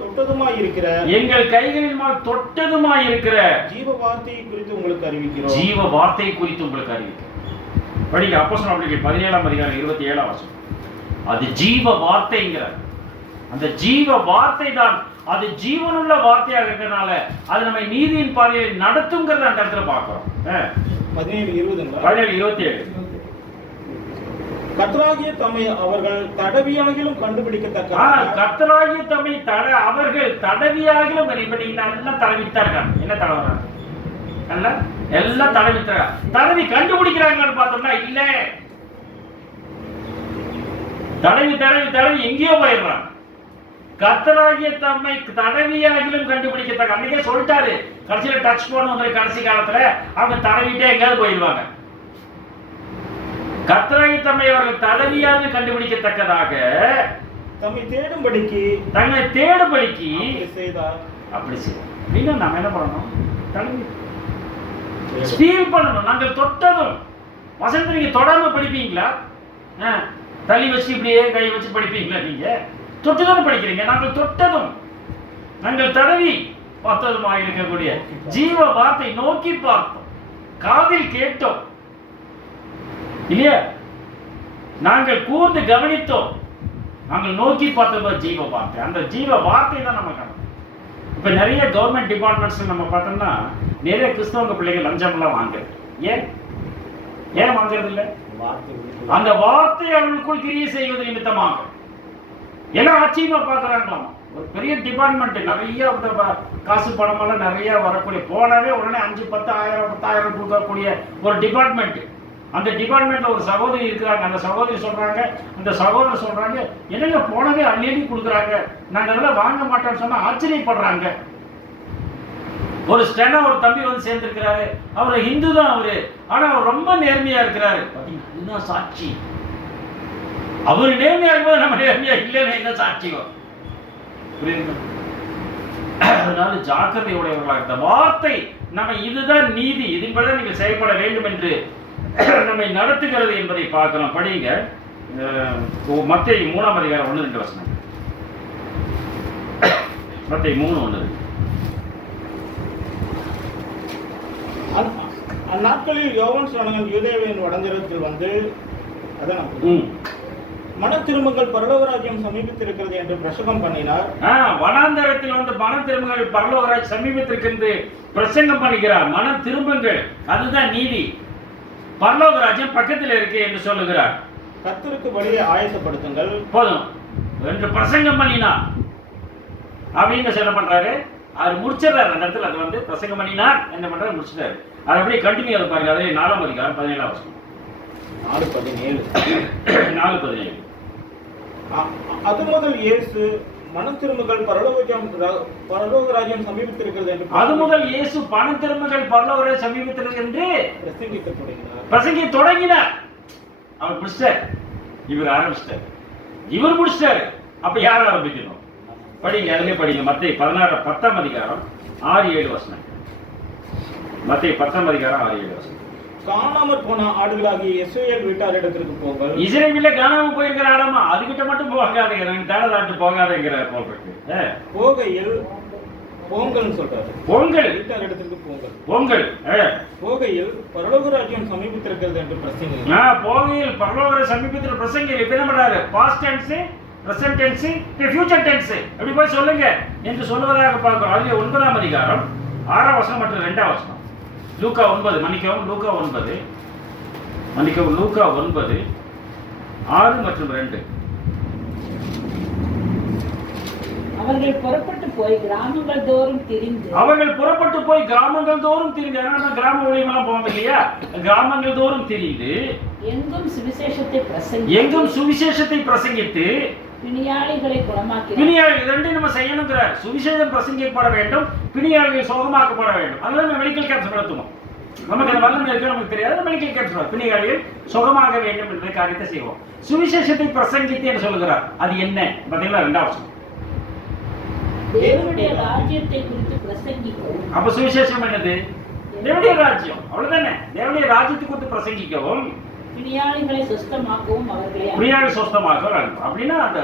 தொட்டதுமாய் இருக்கிற ஜீவ வார்த்தையை குறித்து உங்களுக்கு அறிவிக்கிறோம். படிங்க அப்போஸ்தலர் நடவடிக்கைகள் 17ஆம் அதிகாரம் 27ஆம் வசனம். அது ஜீவ வார்த்தைங்கிறார். அந்த ஜீவ வார்த்தை தான், அது ஜீவனுள்ள வார்த்தையாக இருக்கிறதுனால அது நம்மை நீதியின் பாதையை நடத்துங்கிறத அந்த இடத்துல பார்க்கிறோம். 17:27. கர்த்தராகிய தம்மை அவர்கள் தடவியாகிலும் கண்டுபிடிக்கத்தக்க. கர்த்தராகிய தம்மை அவர்கள் தடவியாகிலும் நல்லா தடவிட்டார்கள். என்ன தடவுறாங்க? எல்லாம் தடவி கண்டுபிடிக்கிறாங்கன்னு பார்த்தோம்னா இல்ல. தடவி தடவி தடவி எங்கேயோ போயிடுறாங்க. கர்த்தராகிய தம்மை தடவியாகிலும் கண்டுபிடிக்கத்தக்க அன்னைக்கே சொல்லிட்டாரு. கடைசியில டச் போன வந்து கடைசி காலத்துல அவங்க தடவிட்டே எங்கேயாவது போயிடுவாங்க. கர்த்தராகிய தம்மை அவர்கள் தடவியாக கண்டுபிடிக்கத்தக்கதாக தம்மை தேடும்படிக்கு செய்தார். அப்படி செய்தார். அப்படின்னா நாம என்ன பண்ணணும்? தடவி ஸ்பீல் பண்ணணும். நாங்கள் தொட்டதும் வசனத்தை நீங்க தொடாம படிப்பீங்களா? தள்ளி வச்சு இப்படியே கை வச்சு படிப்பீங்களா? நீங்க தொட்டுதான் படிக்கிறீங்க. நாங்கள் தொட்டதும் நாங்கள் தடவி பார்த்ததுமா இருக்கக்கூடிய ஜீவ வார்த்தை நோக்கி பார்த்தோம், காதில் கேட்டோம் இல்லையா? நாங்கள் கூர்ந்து கவனித்தோம், நாங்கள் நோக்கி பார்த்தது ஜீவ வார்த்தை. அந்த ஜீவ வார்த்தை தான் நம்ம காணும். இப்ப நிறைய கவர்மெண்ட் டிபார்ட்மெண்ட்ஸ் நம்ம பார்த்தோம்னா நிறைய கிறிஸ்தவங்க பிள்ளைகள் லஞ்சம் எல்லாம் வாங்குறது. ஏன் வாங்குறது இல்லை? அந்த வார்த்தை அவர்களுக்குள் கிரியை செய்வது நிமித்தமாக எல்லாம் ஆச்சரியமா பார்க்கறாங்களாம். ஒரு பெரிய டிபார்ட்மெண்ட் நிறைய காசு பணமெல்லாம் நிறைய வரக்கூடிய, போனவே உடனே 5, 10, 1000, 10,000 கொடுக்கக்கூடிய ஒரு டிபார்ட்மெண்ட். அந்த டிபார்ட்மெண்ட்ல ஒரு சகோதரி இருக்கிறாங்க. அந்த சகோதரி சொல்றாங்க, அந்த சகோதரர் சொல்றாங்க, என்னங்க போனவே அள்ளி கொடுக்குறாங்க, நாங்க அதெல்லாம் வாங்க மாட்டோம்னு சொன்னா ஆச்சரியப்படுறாங்க. ஒரு ஸ்டெனோ ஒரு தம்பி வந்து சேர்ந்திருக்கிறாரு. அவர் ஹிந்து தான் அவரு, ஆனா அவர் ரொம்ப நேர்மையா இருக்கிறாரு. இதுதான் சாட்சி. அவர் நேர்மையா இருக்கும்போது நம்ம நேர்மையா இல்லைன்னு என்ன சாட்சியம்? புரியுது? அதனால ஜாக்கிரதை உடையவர்களாக இந்த வார்த்தை நம்ம இதுதான் நீதி, இதன்படி நீங்கள் செயல்பட வேண்டும் என்று நம்மை நடத்துகிறது என்பதை பார்க்கலாம். படிங்க மத்தேயு 3ஆம் அதிகாரம் 1-2 வசனம். மத்தேயு 3:1. அந்நாட்களில் யோவான் ஸ்நானகன் யூதேயாவின் வடந்திரத்தில் வந்து மன திரும்புங்கள் பரலோகராஜ்யம் சமீபித்திருக்கிறது என்று பிரசங்கம் பண்ணினார். வனாந்தரத்தில் வந்து மன திரும்புங்கள் பரலோகராஜ்யம் சமீபித்திருக்கிறது பிரசங்கம் பண்ணுகிறார். மன திரும்புங்கள், அதுதான் நீதி. பரலோகராஜ்யம் பக்கத்தில் இருக்கு என்று சொல்லுகிறார். கர்த்தருக்கு வழியை ஆயத்தப்படுத்துங்கள் போதும் என்று பிரசங்கம் பண்ணினா அப்படின்னு சொல்ல பண்றாரு. அவர் முடிச்சிடறாரு அந்த இடத்துல. அது வந்து பிரசங்கம் பண்ணினார் என்ன பண்றாரு, முடிச்சிட்டாரு. அது அப்படியே கண்டினியூ ஆகுது பாருங்க. அதே 4ஆம் அதிகாரம் 17ஆம் வசனம். 4:17. அது முதல் இயேசு மனம் திரும்புகள் பரலோகராஜ்யம் சமீபித்திருக்கிறது என்று அது முதல் இயேசு மனம் திரும்புகள் பரலோகராஜ்யம் சமீபித்திருக்கிறது என்று பிரசங்கிக்க தொடங்கினார். அவர் முடிச்சிட்டார், இவர் ஆரம்பிச்சிட்டார், இவர் முடிச்சிட்டாரு. அப்ப யார் ஆரம்பிக்கணும்? படிங்க, அதுலயே படிங்க. மத்தேயு 10ஆம் அதிகாரம் 6-7 வசனம். மத்தேயு 10ஆம் அதிகாரம் 6-7 வசனம். காணாமற் போன ஆடுகளாகிய இஸ்ரவேல் வீட்டாரிடத்திற்கு போங்கள். இஸ்ரவேல்ல காணாம போயிருக்கிற ஆடாமா, அதுகிட்ட மட்டும் போகாதீங்க, நாங்க தேடலாட்டு போகாதேங்கிற போல் இருக்கு. போகையில் போங்கள்னு சொல்றாரு. பொங்கல் வீட்டாரிடத்திற்கு போங்கள். பொங்கல் போகையில் பரலோகராஜ்யம் சமீபித்திருக்கிறது என்று பிரசங்க. போகையில் பரலோகராஜ்யம் சமீபித்திருக்கிற பிரசங்க. இப்ப என்ன பண்றாரு? Past tense, present tense, future tense எப்படி போய் சொல்லுங்க என்று சொல்வதாக பார்க்கிறோம். அதுல 9ஆம் அதிகாரம் 6ஆம் வசனம் மற்றும் 2ஆம் வசனம். லூக்கா 9, மன்னிக்கவும் லூக்கா 9, 6 மற்றும் 2. அவர்கள் புறப்பட்டு போய் கிராமங்கள் தோறும் திரிந்து கிராம ஊழியமெல்லாம் போவோம் இல்லையா? கிராமங்கள் தோறும் திரிந்து எங்கும் சுவிசேஷத்தை பிரசங்கித்து பிணியாளிகளை குணமாக்கினார். பிணியாளிகள் ரெண்டு நம்ம செய்யணுங்கிறார். சுவிசேஷம் பிரசங்கிக்கப்பட வேண்டும், பிணியாளிகள் சுகமாக்கப்பட வேண்டும். அதெல்லாம் மெடிக்கல் கேம்ப்ஸ் நடத்துவோம். நமக்கு அந்த வல்லமை இருக்கு, நமக்கு தெரியாது. மெடிக்கல் கேம்ப்ஸ் பிணியாளிகள் சுகமாக வேண்டும் என்ற காரியத்தை செய்வோம். சுவிசேஷத்தை பிரசங்கித்து என்று சொல்லுகிறார். அது என்ன பார்த்தீங்களா? 2ஆம் வசனம். தேவனுடைய ராஜ்யத்தை குறித்து பிரசங்கிக்கவும். அப்ப சுவிசேஷம் என்னது? தேவனுடைய ராஜ்யம், அவ்வளவுதானே. தேவனுடைய ராஜ்யத்தை குறித்து பிரசங்கிக்கவும், பிணியாளிகளை சுஸ்தமாக்கவும் அவர்களை. பிணியாளி சுஸ்தமாக அப்படின்னா அந்த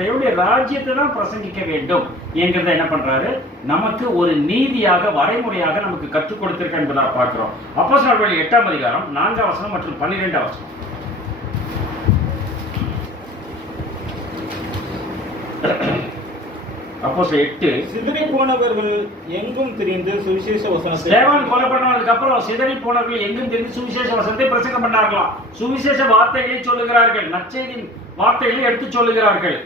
தேவனுடைய ராஜ்யத்தை தான் பிரசங்கிக்க வேண்டும் என்கிறத என்ன பண்றாரு? நமக்கு ஒரு நீதியாக வரைமுறையாக நமக்கு கற்றுக் கொடுத்திருக்க என்பதாக பார்க்கிறோம். அப்போஸ்தலர்கள் 8ஆம் அதிகாரம் 4ஆம் வசனம் மற்றும் 12ஆம் வசனம். அப்போஸ்தலர் 8. சிதறி போனவர்கள் எங்கும் திரிந்து சுவிசேஷ வசனத்தை. ஸ்தேவான் கொலை பண்ணதுக்கு அப்புறம் சிதறி போனவர்கள் எங்கும் திரிந்து சுவிசேஷ வசனத்தை பிரசங்கம் பண்ணார்களாம். சுவிசேஷ வார்த்தைகளை சொல்லுகிறார்கள், நற்செய்தியின் வார்த்தைகளை எடுத்து சொல்லுகிறார்கள்.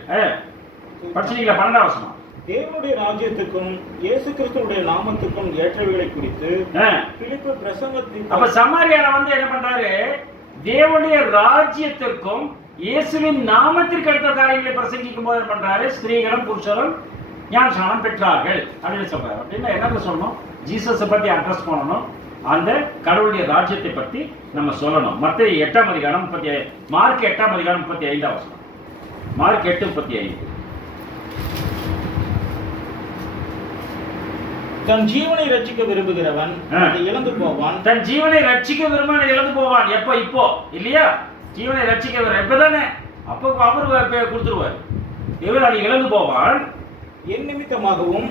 படிச்சீங்களா? 12ஆம் வசனம். தேவனுடைய ராஜ்யத்துக்கும் இயேசு கிறிஸ்துவுடைய நாமத்துக்கும் ஏற்றவைகளை குறித்து பிலிப்பு பிரசங்கத்தின். அப்ப சமாரியால வந்து என்ன பண்றாரு? தேவனுடைய ராஜ்யத்திற்கும் இயேசுவின் நாமத்திற்கு அடுத்த காரியங்களை பிரசங்கிக்கும் போது என்ன பண்றாரு? ஸ்திரீகளும் புருஷரும் ஞானஸ்நானம் பெற்றார்கள் அப்படின்னு சொல்றாரு. அப்படின்னா என்ன சொல்லணும்? ஜீசஸை பத்தி அட்ரஸ் பண்ணணும், அந்த கடவுளுடைய ராஜ்யத்தை பத்தி நம்ம சொல்லணும். மத்தேயு 8ஆம் அதிகாரம் 35, மார்க் 8ஆம் அதிகாரம் 35 வசனம். மார்க் 8:35. தன் ஜீவனை ரட்சிக்க விரும்புகிறவன் அதை இழந்து போவான். தன் ஜீவனை ரட்சிக்க விரும்புகிறவன் இழந்து போவான். எப்போ? இப்போ இல்லையா? ஜீவனை ரட்சிக்க எப்பதானே? அப்போ அவர் கொடுத்துருவார். இவர் அதை இழந்து போவான். என் நிமித்தமாகவும்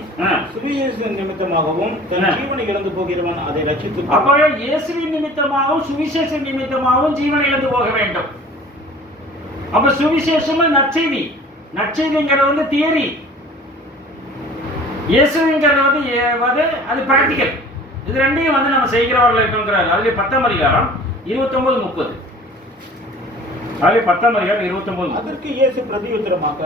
சுவிசேஷ நிமித்தமாகவும் தன் ஜீவனை இழந்து போகிறவன் அதை ரட்சித்து. அப்போ இயேசுவின் நிமித்தமாகவும் சுவிசேஷ நிமித்தமாகவும் ஜீவனை இழந்து போக வேண்டும். அப்ப சுவிசேஷமா நற்செய்தி. நற்செய்திங்கிறது வந்து தியரி, இயேசுங்கிறது வந்து அது பிராக்டிக்கல். இது ரெண்டையும் வந்து நம்ம செய்கிறவர்கள் இருக்கிறார். அதுல 10ஆம் அதிகாரம் 29-30. அதுல 10ஆம் அதிகாரம் 29. அதற்கு இயேசு பிரதியுத்தரமாக,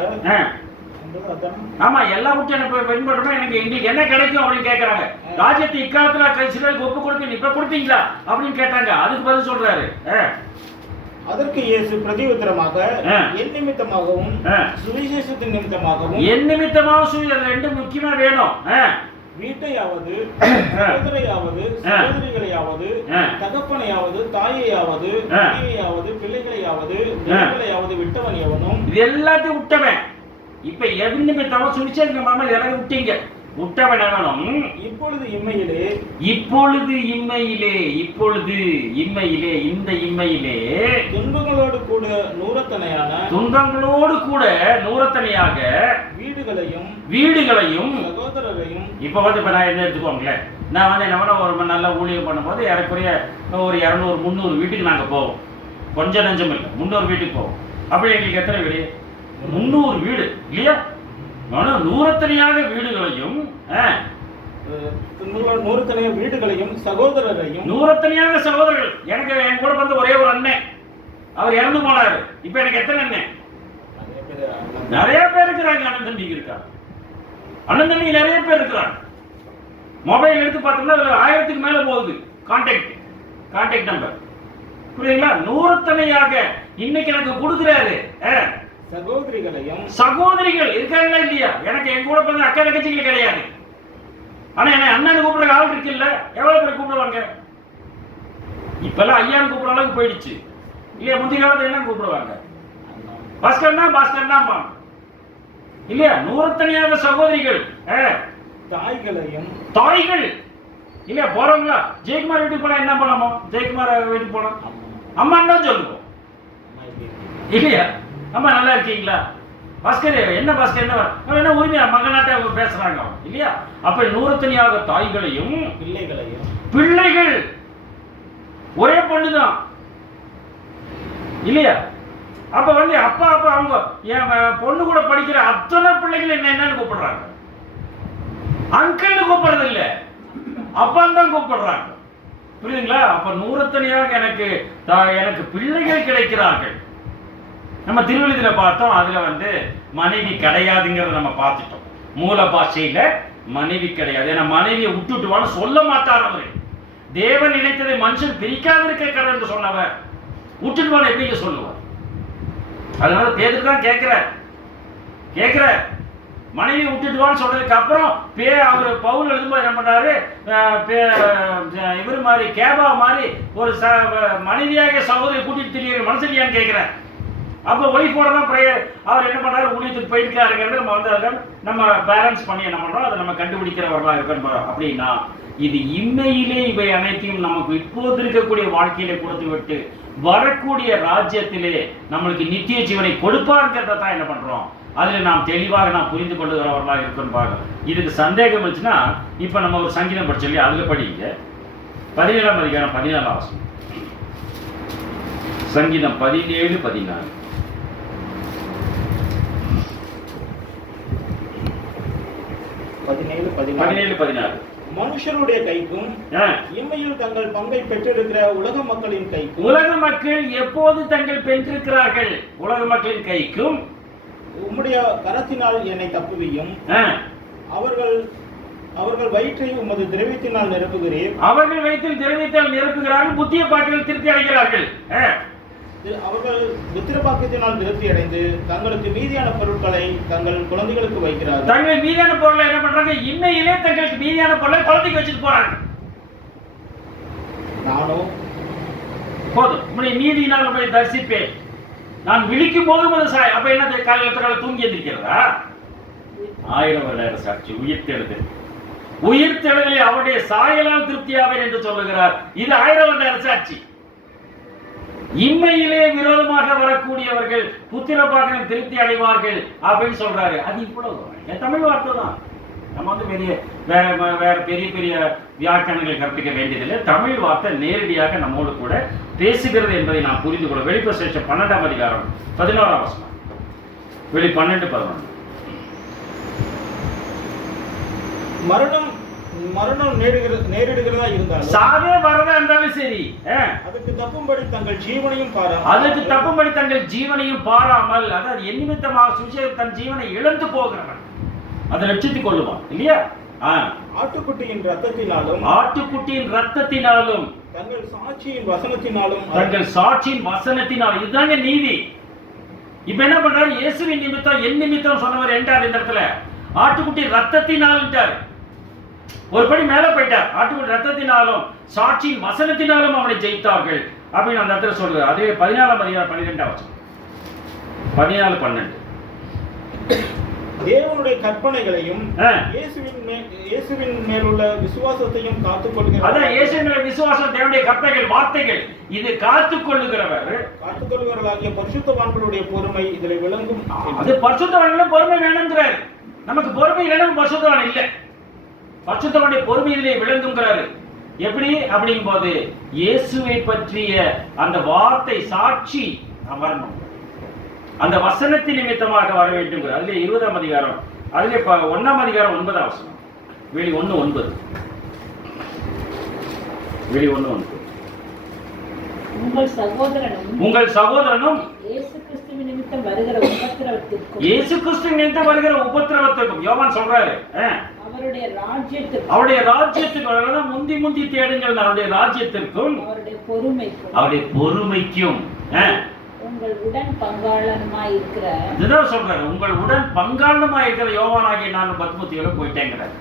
ஆமா, எல்லா விட்டு எனக்கு பின்பற்றணும், எங்களுக்கு என்ன கிடைக்கும் அப்படின்னு கேட்கறாங்க. ராஜ்யத்தை இக்காலத்துல சிலருக்கு ஒப்பு கொடுப்பீங்க, இப்ப கொடுப்பீங்களா அப்படின்னு கேட்டாங்க. அதுக்கு பதில் சொல்றாரு. அதற்கு இயேசு பிரதியுத்தரமாக, என் நிமித்தமாகவும் சுவிசேஷத்தின் நிமித்தமாகவும். என் நிமித்தமாகவும் ரெண்டும் முக்கியமா வேணும். வீட்டையாவது, சகோதரையாவது, சகோதரிகளையாவது, தகப்பனையாவது, தாயையாவது, மனைவியாவது, பிள்ளைகளையாவது, பிள்ளைகளையாவது விட்டவன் எவனும். இது எல்லாத்தையும் விட்டவன். இப்ப எது நிமித்தமும் சுவிசேஷ மாமா எல்லாரும் விட்டீங்க. விட்டவனும் இப்பொழுது இம்மையிலே, இப்பொழுது இம்மையிலே, இப்பொழுது இம்மையிலே, இந்த இம்மையிலே துன்பங்களோடு கூட நூறத்தனையான, துன்பங்களோடு கூட நூறத்தனையாக வீடுகளையும், வீடுகளையும், சகோதரரையும். இப்ப வந்து இப்ப நான் என்ன எடுத்துக்கோங்களேன், நான் வந்து என்ன ஒரு நல்ல ஊழியம் பண்ணும்போது ஏறக்குறைய ஒரு 200-300 வீட்டுக்கு நாங்க போவோம். கொஞ்சம் நஞ்சம் இல்லை, 300 வீட்டுக்கு போவோம். அப்படி எங்களுக்கு எத்தனை வீடு? 300 வீடு இல்லையா? நூறத்தனையாக வீடுகளையும், நூறத்தனையாக வீடுகளையும், சகோதரரையும். நூறத்தனையாக சகோதரர்கள். எனக்கு என் கூட வந்து ஒரே ஒரு அண்ணன், அவர் இறந்து போனாரு. இப்ப எனக்கு எத்தனை அண்ணன்? நிறைய பேர் இருக்கிறாங்க. அண்ணன் தம்பிக்கு இருக்காங்க, அண்ணன் தம்பி நிறைய பேர் இருக்கிறாங்க. மொபைல் எடுத்து பார்த்தோம்னா 1000க்கு மேல போகுது கான்டாக்ட் நம்பர். புரியுதுங்களா? நூறத்தனையாக இன்னைக்கு எனக்கு கொடுக்குறாரு. சகோதரிகளையும், சகோதரிகள் இருக்காங்களா இல்லையா? எனக்கு என் கூட பிறந்த அக்கா தங்கச்சிகள் கிடையாது. ஆனா என்ன அண்ணன் கூப்பிடுற ஆள் இருக்கு இல்ல? எவ்வளவு பேர் கூப்பிடுவாங்க? இப்பெல்லாம் ஐயான்னு கூப்பிடுற அளவுக்கு போயிடுச்சு இல்லையா? முந்தைய காலத்துல என்ன கூப்பிடுவாங்க? பாஸ்கர்னா இல்லையா? நூறத்தனையாக சகோதரிகள், தாய்கள் இல்லையா? போறவங்களா? ஜெயக்குமார் வீட்டுக்கு போனா என்ன பண்ணணும்? ஜெயக்குமார் வீட்டுக்கு போனோம் அம்மான்னு தான் சொல்லுவோம் இல்லையா? அம்மா நல்லா இருக்கீங்களா? பாஸ்கர் என்ன பாஸ்கர் என்ன உரிமையா மகனாட்ட பேசுறாங்க இல்லையா? அப்ப நூறத்தனையாக தாய்களையும், பிள்ளைகள் ஒரே பொண்ணுதான் இல்லையா? அப்ப வந்து அப்பா அவங்க என் பொண்ணு கூட படிக்கிற அத்தனை பிள்ளைகள் என்னன்னு கூப்பிடுறாங்க. அங்கிள்னு கூப்பிடுறது இல்ல, அப்பான்னு தான் கூப்பிடுறாங்க. புரியுதுங்களா? அப்ப நூறத்தனையாக எனக்கு பிள்ளைகள் கிடைக்கிறார்கள். நம்ம திருவள்ளுவத்துல பார்த்தோம், அதுல வந்து மனைவி கிடையாதுங்கிறத நம்ம பார்த்துட்டோம். மூல பாஷையில மனைவி கிடையாது. ஏன்னா மனைவியை விட்டுட்டுவான்னு சொல்ல மாட்டார் அவரு. தேவன் நினைத்ததை மனுஷன் பிரிக்காது இருக்க என்று சொன்னவர் விட்டுட்டுவான்னு எப்படி சொல்லுவார்? அதனால பேதுரு தான் கேட்கிற மனைவி விட்டுட்டுவான்னு சொல்றதுக்கு அப்புறம் அவர் பவுல் எழுதும்போது என்ன பண்றாரு? இவர் மாதிரி கேபா மாதிரி ஒரு மனைவியாக சகோதரி கூட்டிட்டு திரிகிற மனசிலியான்னு கேட்கிறேன். அப்போ ஒய்ஃபோட தான் அவர் என்ன பண்றாரு? ஊழியத்துக்கு போயிருக்காருங்கிறது நம்ம வந்து நம்ம பேலன்ஸ் பண்ணி என்ன பண்றோம்? அதை நம்ம கண்டுபிடிக்கிறவர்களா இருக்கணும். அப்படின்னா இது இம்மையிலே இவை அனைத்தையும் நமக்கு இப்போது இருக்கக்கூடிய வாழ்க்கையிலே கொடுத்து விட்டு வரக்கூடிய ராஜ்யத்திலே நம்மளுக்கு நித்திய ஜீவனை கொடுப்பாருங்கிறத தான் என்ன பண்றோம்? அதுல நாம் தெளிவாக நாம் புரிந்து கொள்ளுகிறவர்களா இருக்கணும் பார்க்கணும். இதுக்கு சந்தேகம் இருந்துச்சுன்னா இப்ப நம்ம ஒரு சங்கீதம் படிச்சோம், அதுல படிங்க 17ஆம் அதிகாரம் 14ஆம் வசனம். சங்கீதம் 17-14. மனுஷருடைய கைக்கும் இம்மையில் தங்கள் பங்கை பெற்றிருக்கிற உலக மக்களின் கைக்கும். உலக மக்கள் எப்போது தங்கள் பெற்றிருக்கிறார்கள்? உலக மக்களின் கைக்கும் உம்முடைய கரத்தினால் என்னை தப்புவியும். அவர்கள் வயிற்றை உமது திரவியத்தினால் நிரப்புகிறீர். அவர்கள் வயிற்றில் திரவியத்தால் நிரப்புகிறார்கள். புத்திய பாட்டில் திருப்தி அடைகிறார்கள். அவர்கள் புத்திரபாக்கியத்தினால் திருப்தி அடைந்து தங்களுக்கு மீதியான பொருட்களை தங்கள் குழந்தைகளுக்கு வைக்கிறார்கள். தங்கள் மீதியான பொருளை என்ன பண்றாங்க? இன்னையிலே தங்களுக்கு மீதியான பொருளை குழந்தைக்கு வச்சுட்டு போறாங்க. நானும் போதும், உங்களுடைய மீதியினால் உங்களை தரிசிப்பேன், நான் விழிக்கும் போதும் அது சாய். அப்ப என்ன காலையில தூங்கி எந்திருக்கிறதா? 1000 வருட சாட்சி. உயிர்த்தெழுதலில் அவருடைய சாயலால் திருப்தியாவேன் என்று சொல்லுகிறார். இது 1000 வருட சாட்சி. இம்மையிலே விரோதமாக வரக்கூடியவர்கள் புத்திரபாக்கியம் திருப்தி அடைவார்கள் அப்படின்னு சொல்றாரு. அது இவ்வளவு தமிழ் வார்த்தை தான். நம்ம வந்து வேற பெரிய பெரிய வியாக்கியானங்களை கற்பிக்க வேண்டியதில்லை. தமிழ் வார்த்தை நேரடியாக நம்மோடு கூட பேசுகிறது என்பதை நாம் புரிந்து கொள்ள. வெளிப்பசேஷம் 12ஆம் அதிகாரம் 11ஆம் வசனம். வெளி 12:11. மரணம் நேரிடுகிறதா இருந்தாலும், சாவே வரதா இருந்தாலும் சரி, அதுக்கு தப்பும்படி தங்கள் ஜீவனையும் பாராமல், அதாவது என் நிமித்தமாக சுவிசேஷம் தன் ஜீவனை இழந்து போகிறவன் அதை ரட்சித்துக் கொள்ளுவான் இல்லையா? ஆட்டுக்குட்டியின் ரத்தத்தினாலும் தங்கள் சாட்சியின் வசனத்தினாலும் இதுதாங்க நீதி. இப்ப என்ன பண்றாரு? இயேசுவின் நிமித்தம் என் நிமித்தம் சொன்னவர் என்றார். இந்த இடத்துல ஆட்டுக்குட்டி ரத்தத்தினால் ஒரு படி மேல போயிட்டார். ஆட்டுக்குட்டி ரத்தத்தினாலும் சாட்சியின் வசனத்தினாலும் அவனை ஜெயித்தார்கள் அப்படின்னு அந்த இடத்துல சொல்றாரு. அதே 14ஆம் அதிகாரம் 12ஆம் வசனம். 14:12. தேவனுடைய கற்பனைகளையும் இயேசுவின் மேலுள்ள விசுவாசத்தையும் காத்துக்கொள்கிறார். அதான் இயேசுவின் மேல் விசுவாசம், தேவனுடைய கற்பனைகள், வார்த்தைகள், இது காத்துக்கொள்ளுகிறவர்களாகிய பரிசுத்தவான்களுடைய பொறுமை இதில் விளங்கும். அது பரிசுத்தவான்களும் பொறுமை வேணும்ங்கிறார். நமக்கு பொறுமை இல்லைன்னா பரிசுத்தவான் இல்லை. பரிசுத்தவானுடைய பொறுமை இதிலே விளங்குங்கிறாரு. எப்படி அப்படிங்கும் போது இயேசுவை பற்றிய அந்த வார்த்தை சாட்சி வரணும், அந்த வசனத்தின் நிமித்தமாக வர வேண்டும். அதுல 20ஆம் அதிகாரம், அதுல 1ஆம் அதிகாரம் 9ஆம் வசனம். வெளி 1:9. வெளி 1:9. உங்கள் சகோதரனும் இயேசு கிறிஸ்துவின் நிமித்தம் வருகிற உபத்திரவத்திற்கும் யோவான் சொல்றாரு, அவருடைய ராஜ்யத்துக்கு முந்தி தேடுங்கள், அவருடைய ராஜ்யத்திற்கும் அவருடைய பொறுமைக்கும் உங்கள் உடன் பங்காளனுமாய் இருக்கிற, இதுதான் சொல்றாரு, உங்கள் உடன் பங்காளனுமாய் இருக்கிற யோவானாகிய நான் பத்மத்தியோட போயிட்டேங்கிறார்.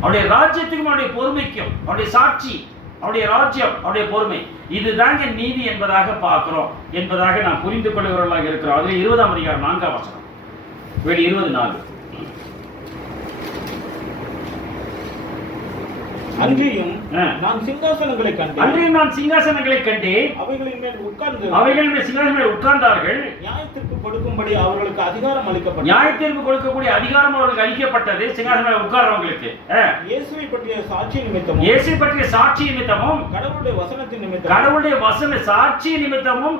அவருடைய ராஜ்யத்துக்கும் அவருடைய பொறுமைக்கும், அவருடைய சாட்சி, அவருடைய ராஜ்யம், அவருடைய பொறுமை, இதுதாங்க நீதி என்பதாக பார்க்கிறோம் என்பதாக நாம் புரிந்து கொள்கிறவர்களாக இருக்கிறோம். அதுல 20ஆம் அதிகாரம் 4ஆம் வசனம். வெளி 20:4. அன்றியும் நான் சிங்காசனங்களை கண்டேன், அவைகளின் மேல் உட்கார்ந்தார்கள். நியாயத்திற்கு கொடுக்கும்படி அவர்களுக்கு அதிகாரம் அளிக்கப்பட்டது. நியாயத்திற்கு கொடுக்கக்கூடிய அதிகாரம் அவர்களுக்கு அளிக்கப்பட்டது சிங்காசனத்தில் உட்கார்றவங்களுக்கு. இயேசுவை பற்றிய சாட்சி நிமித்தமும் கடவுளுடைய சாட்சி நிமித்தமும்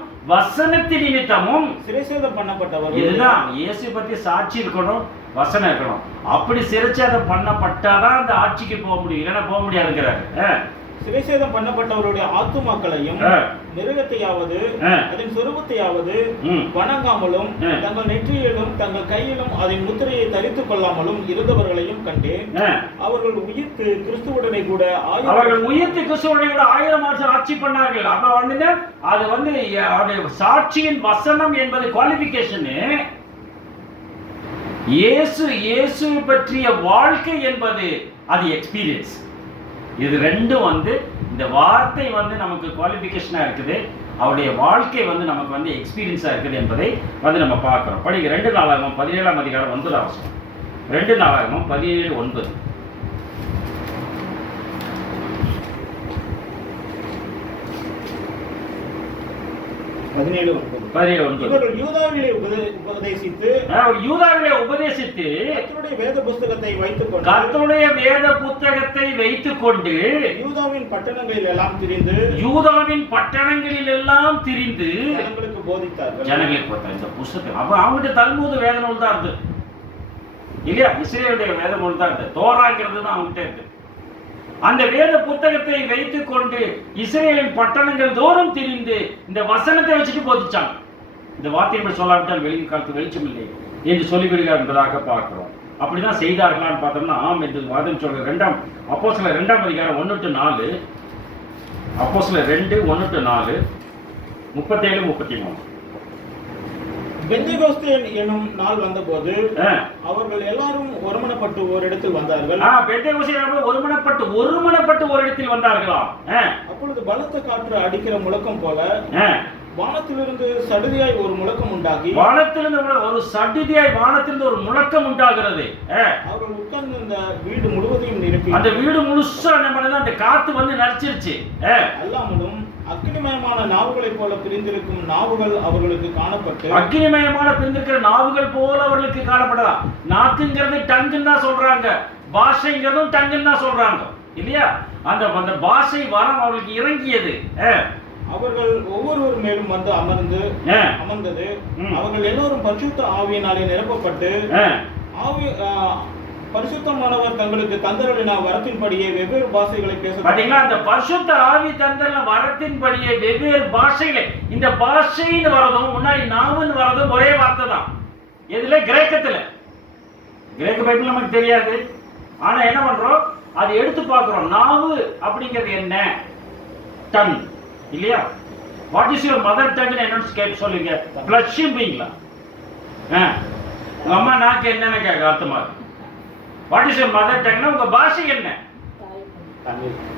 சிறைசேதம் பண்ணப்பட்டவர். இதுதான் இயேசு பற்றி சாட்சி இருக்கணும், வசனம் இருக்கணும். அப்படி சிறைச்சேதம் பண்ணப்பட்டாதான் அந்த ஆட்சிக்கு போக முடியும், இல்லைன்னா போக முடியாதுங்கிறாரு. சிறைசேதம் பண்ணப்பட்டவருடைய ஆத்துமாக்களையும் மிருகத்தையாவது அதன் சொரூபத்தையாவது வணங்காமலும் தங்கள் நெற்றியிலும் தங்கள் கையிலும் அதன் முத்திரையை தரித்துக் கொள்ளாமலும் இருந்தவர்களையும் கண்டேன். அவர்கள் உயிர்த்து கிறிஸ்துவுடனே கூட 1000 வருஷம் ஆட்சி பண்ணார்கள். அப்ப வந்து அது வந்து சாட்சியின் வசனம் என்பது குவாலிபிகேஷன். இயேசு பற்றிய வாழ்க்கை என்பது அது எக்ஸ்பீரியன்ஸ். இது ரெண்டும் வந்து இந்த வார்த்தை வந்து நமக்கு குவாலிஃபிகேஷனா இருக்குது, அவருடைய வாழ்க்கை வந்து நமக்கு வந்து எக்ஸ்பீரியன்ஸா இருக்குது என்பதை வந்து நம்ம பார்க்கிறோம். படிக்க 2 நாளாகமம் 17ஆம் அதிகாரம் 9ஆம் வசனம். 2 நாளாகமம் 17:9. இவர்கள் யூதாவிலே உபதேசித்து கர்த்தருடைய வேத புத்தகத்தை வைத்துக்கொண்டு யூதாவின் பட்டணங்களில் எல்லாம் திரிந்து ஜனங்களுக்கு போதித்தார்கள். இந்த புத்தகம் அப்ப அவங்ககிட்ட தல்மூது வேத நூல் தான் இருக்கு இல்லையா? இஸ்ரேலுடைய வேத நூல் தான் இருக்கு, தோராங்கிறது தான் அவங்ககிட்ட இருக்கு. அந்த வேத புத்தகத்தை வைத்துக் கொண்டு இஸ்ரேலின் பட்டணங்கள் தோறும் திரிந்து இந்த வசனத்தை வச்சுட்டு போதிச்சாங்க. இந்த வார்த்தையை சொல்லாவிட்டால் காலத்து வெளிச்சம் இல்லை என்று சொல்லிவிடுகிறார் என்பதாக பார்க்கிறோம். அப்படிதான் செய்தார்களான்னு பார்த்தோம்னா ஆம் என்று வாதம் சொல்ற 2ஆம் அப்போஸ்தலர் 2ஆம் அதிகாரம் 1-4. அப்போஸ்தலர் 2:1-4. 37, 33. பெந்தெகோஸ்தே எனும் நாள் வந்தபோது அவர்கள் எல்லாரும் ஒருமனப்பட்டு ஓரிடத்தில் வந்தார்கள். பெந்தெகோஸ்தே ஒருமனப்பட்டு ஒரு இடத்தில் வந்தார்களாம். அப்பொழுது பலத்த காற்று அடிக்கிற முழக்கம் போல வானத்திலிருந்து சடுதியாய் ஒரு முழக்கம் உண்டாகி வானத்திலிருந்து ஒரு முழக்கம் உண்டாகிறது. அவர்கள் உட்கார்ந்து இந்த வீடு முழுவதையும் நிரப்பி அந்த வீடு முழுசா அந்த காத்து வந்து நரிச்சிருச்சு. அல்லாமலும் அக்னிமயமான நாவுகளைப் போல பிரிந்திருக்கும் நாவுகள் அவர்களுக்கு காணப்பட்டு அக்னிமயமான பிரிந்திருக்கிற நாவுகள் போல அவர்களுக்கு காணப்படலாம். நாக்குங்கிறது டங்குன்னு தான் சொல்றாங்க, பாஷைங்கிறதும் டங்குன்னு தான் சொல்றாங்க இல்லையா? அந்த பாஷை வரம் அவர்களுக்கு இறங்கியது. அவர்கள் ஒவ்வொருவர் மேலும் வந்து அமர்ந்தது. அவர்கள் எல்லோரும் பரிசுத்த ஆவியினாலே நிரப்பப்பட்டு பரிசுத்தமானவர் தங்களுக்கு தந்தருளின வரத்தின்படியே வெவ்வேறு பாஷைகளை பேச. பாத்தீங்களா? அந்த பரிசுத்த ஆவி தந்தருளின வரத்தின்படியே வெவ்வேறு பாஷைகளை, இந்த பாஷைன்னு வரதும் முன்னாடி நாவுன்னு வரதும் ஒரே வார்த்தை தான். எதுல? கிரேக்கத்துல. கிரேக்க பைபிள் நமக்கு தெரியாது, ஆனா என்ன பண்றோம், அதை எடுத்து பார்க்கிறோம். நாவு அப்படிங்கிறது என்ன? டன் இல்லையா? What is your mother tongue என்னன்னு கேட்டு சொல்லுங்க. பிளஷ்பீங்களா? உங்க அம்மா நாக்கு என்னன்னு கேட்க அர்த்தமா இருக்கு. வாட் இஸ் யுவர் மதர் டங்னா உங்க பாஷை என்ன?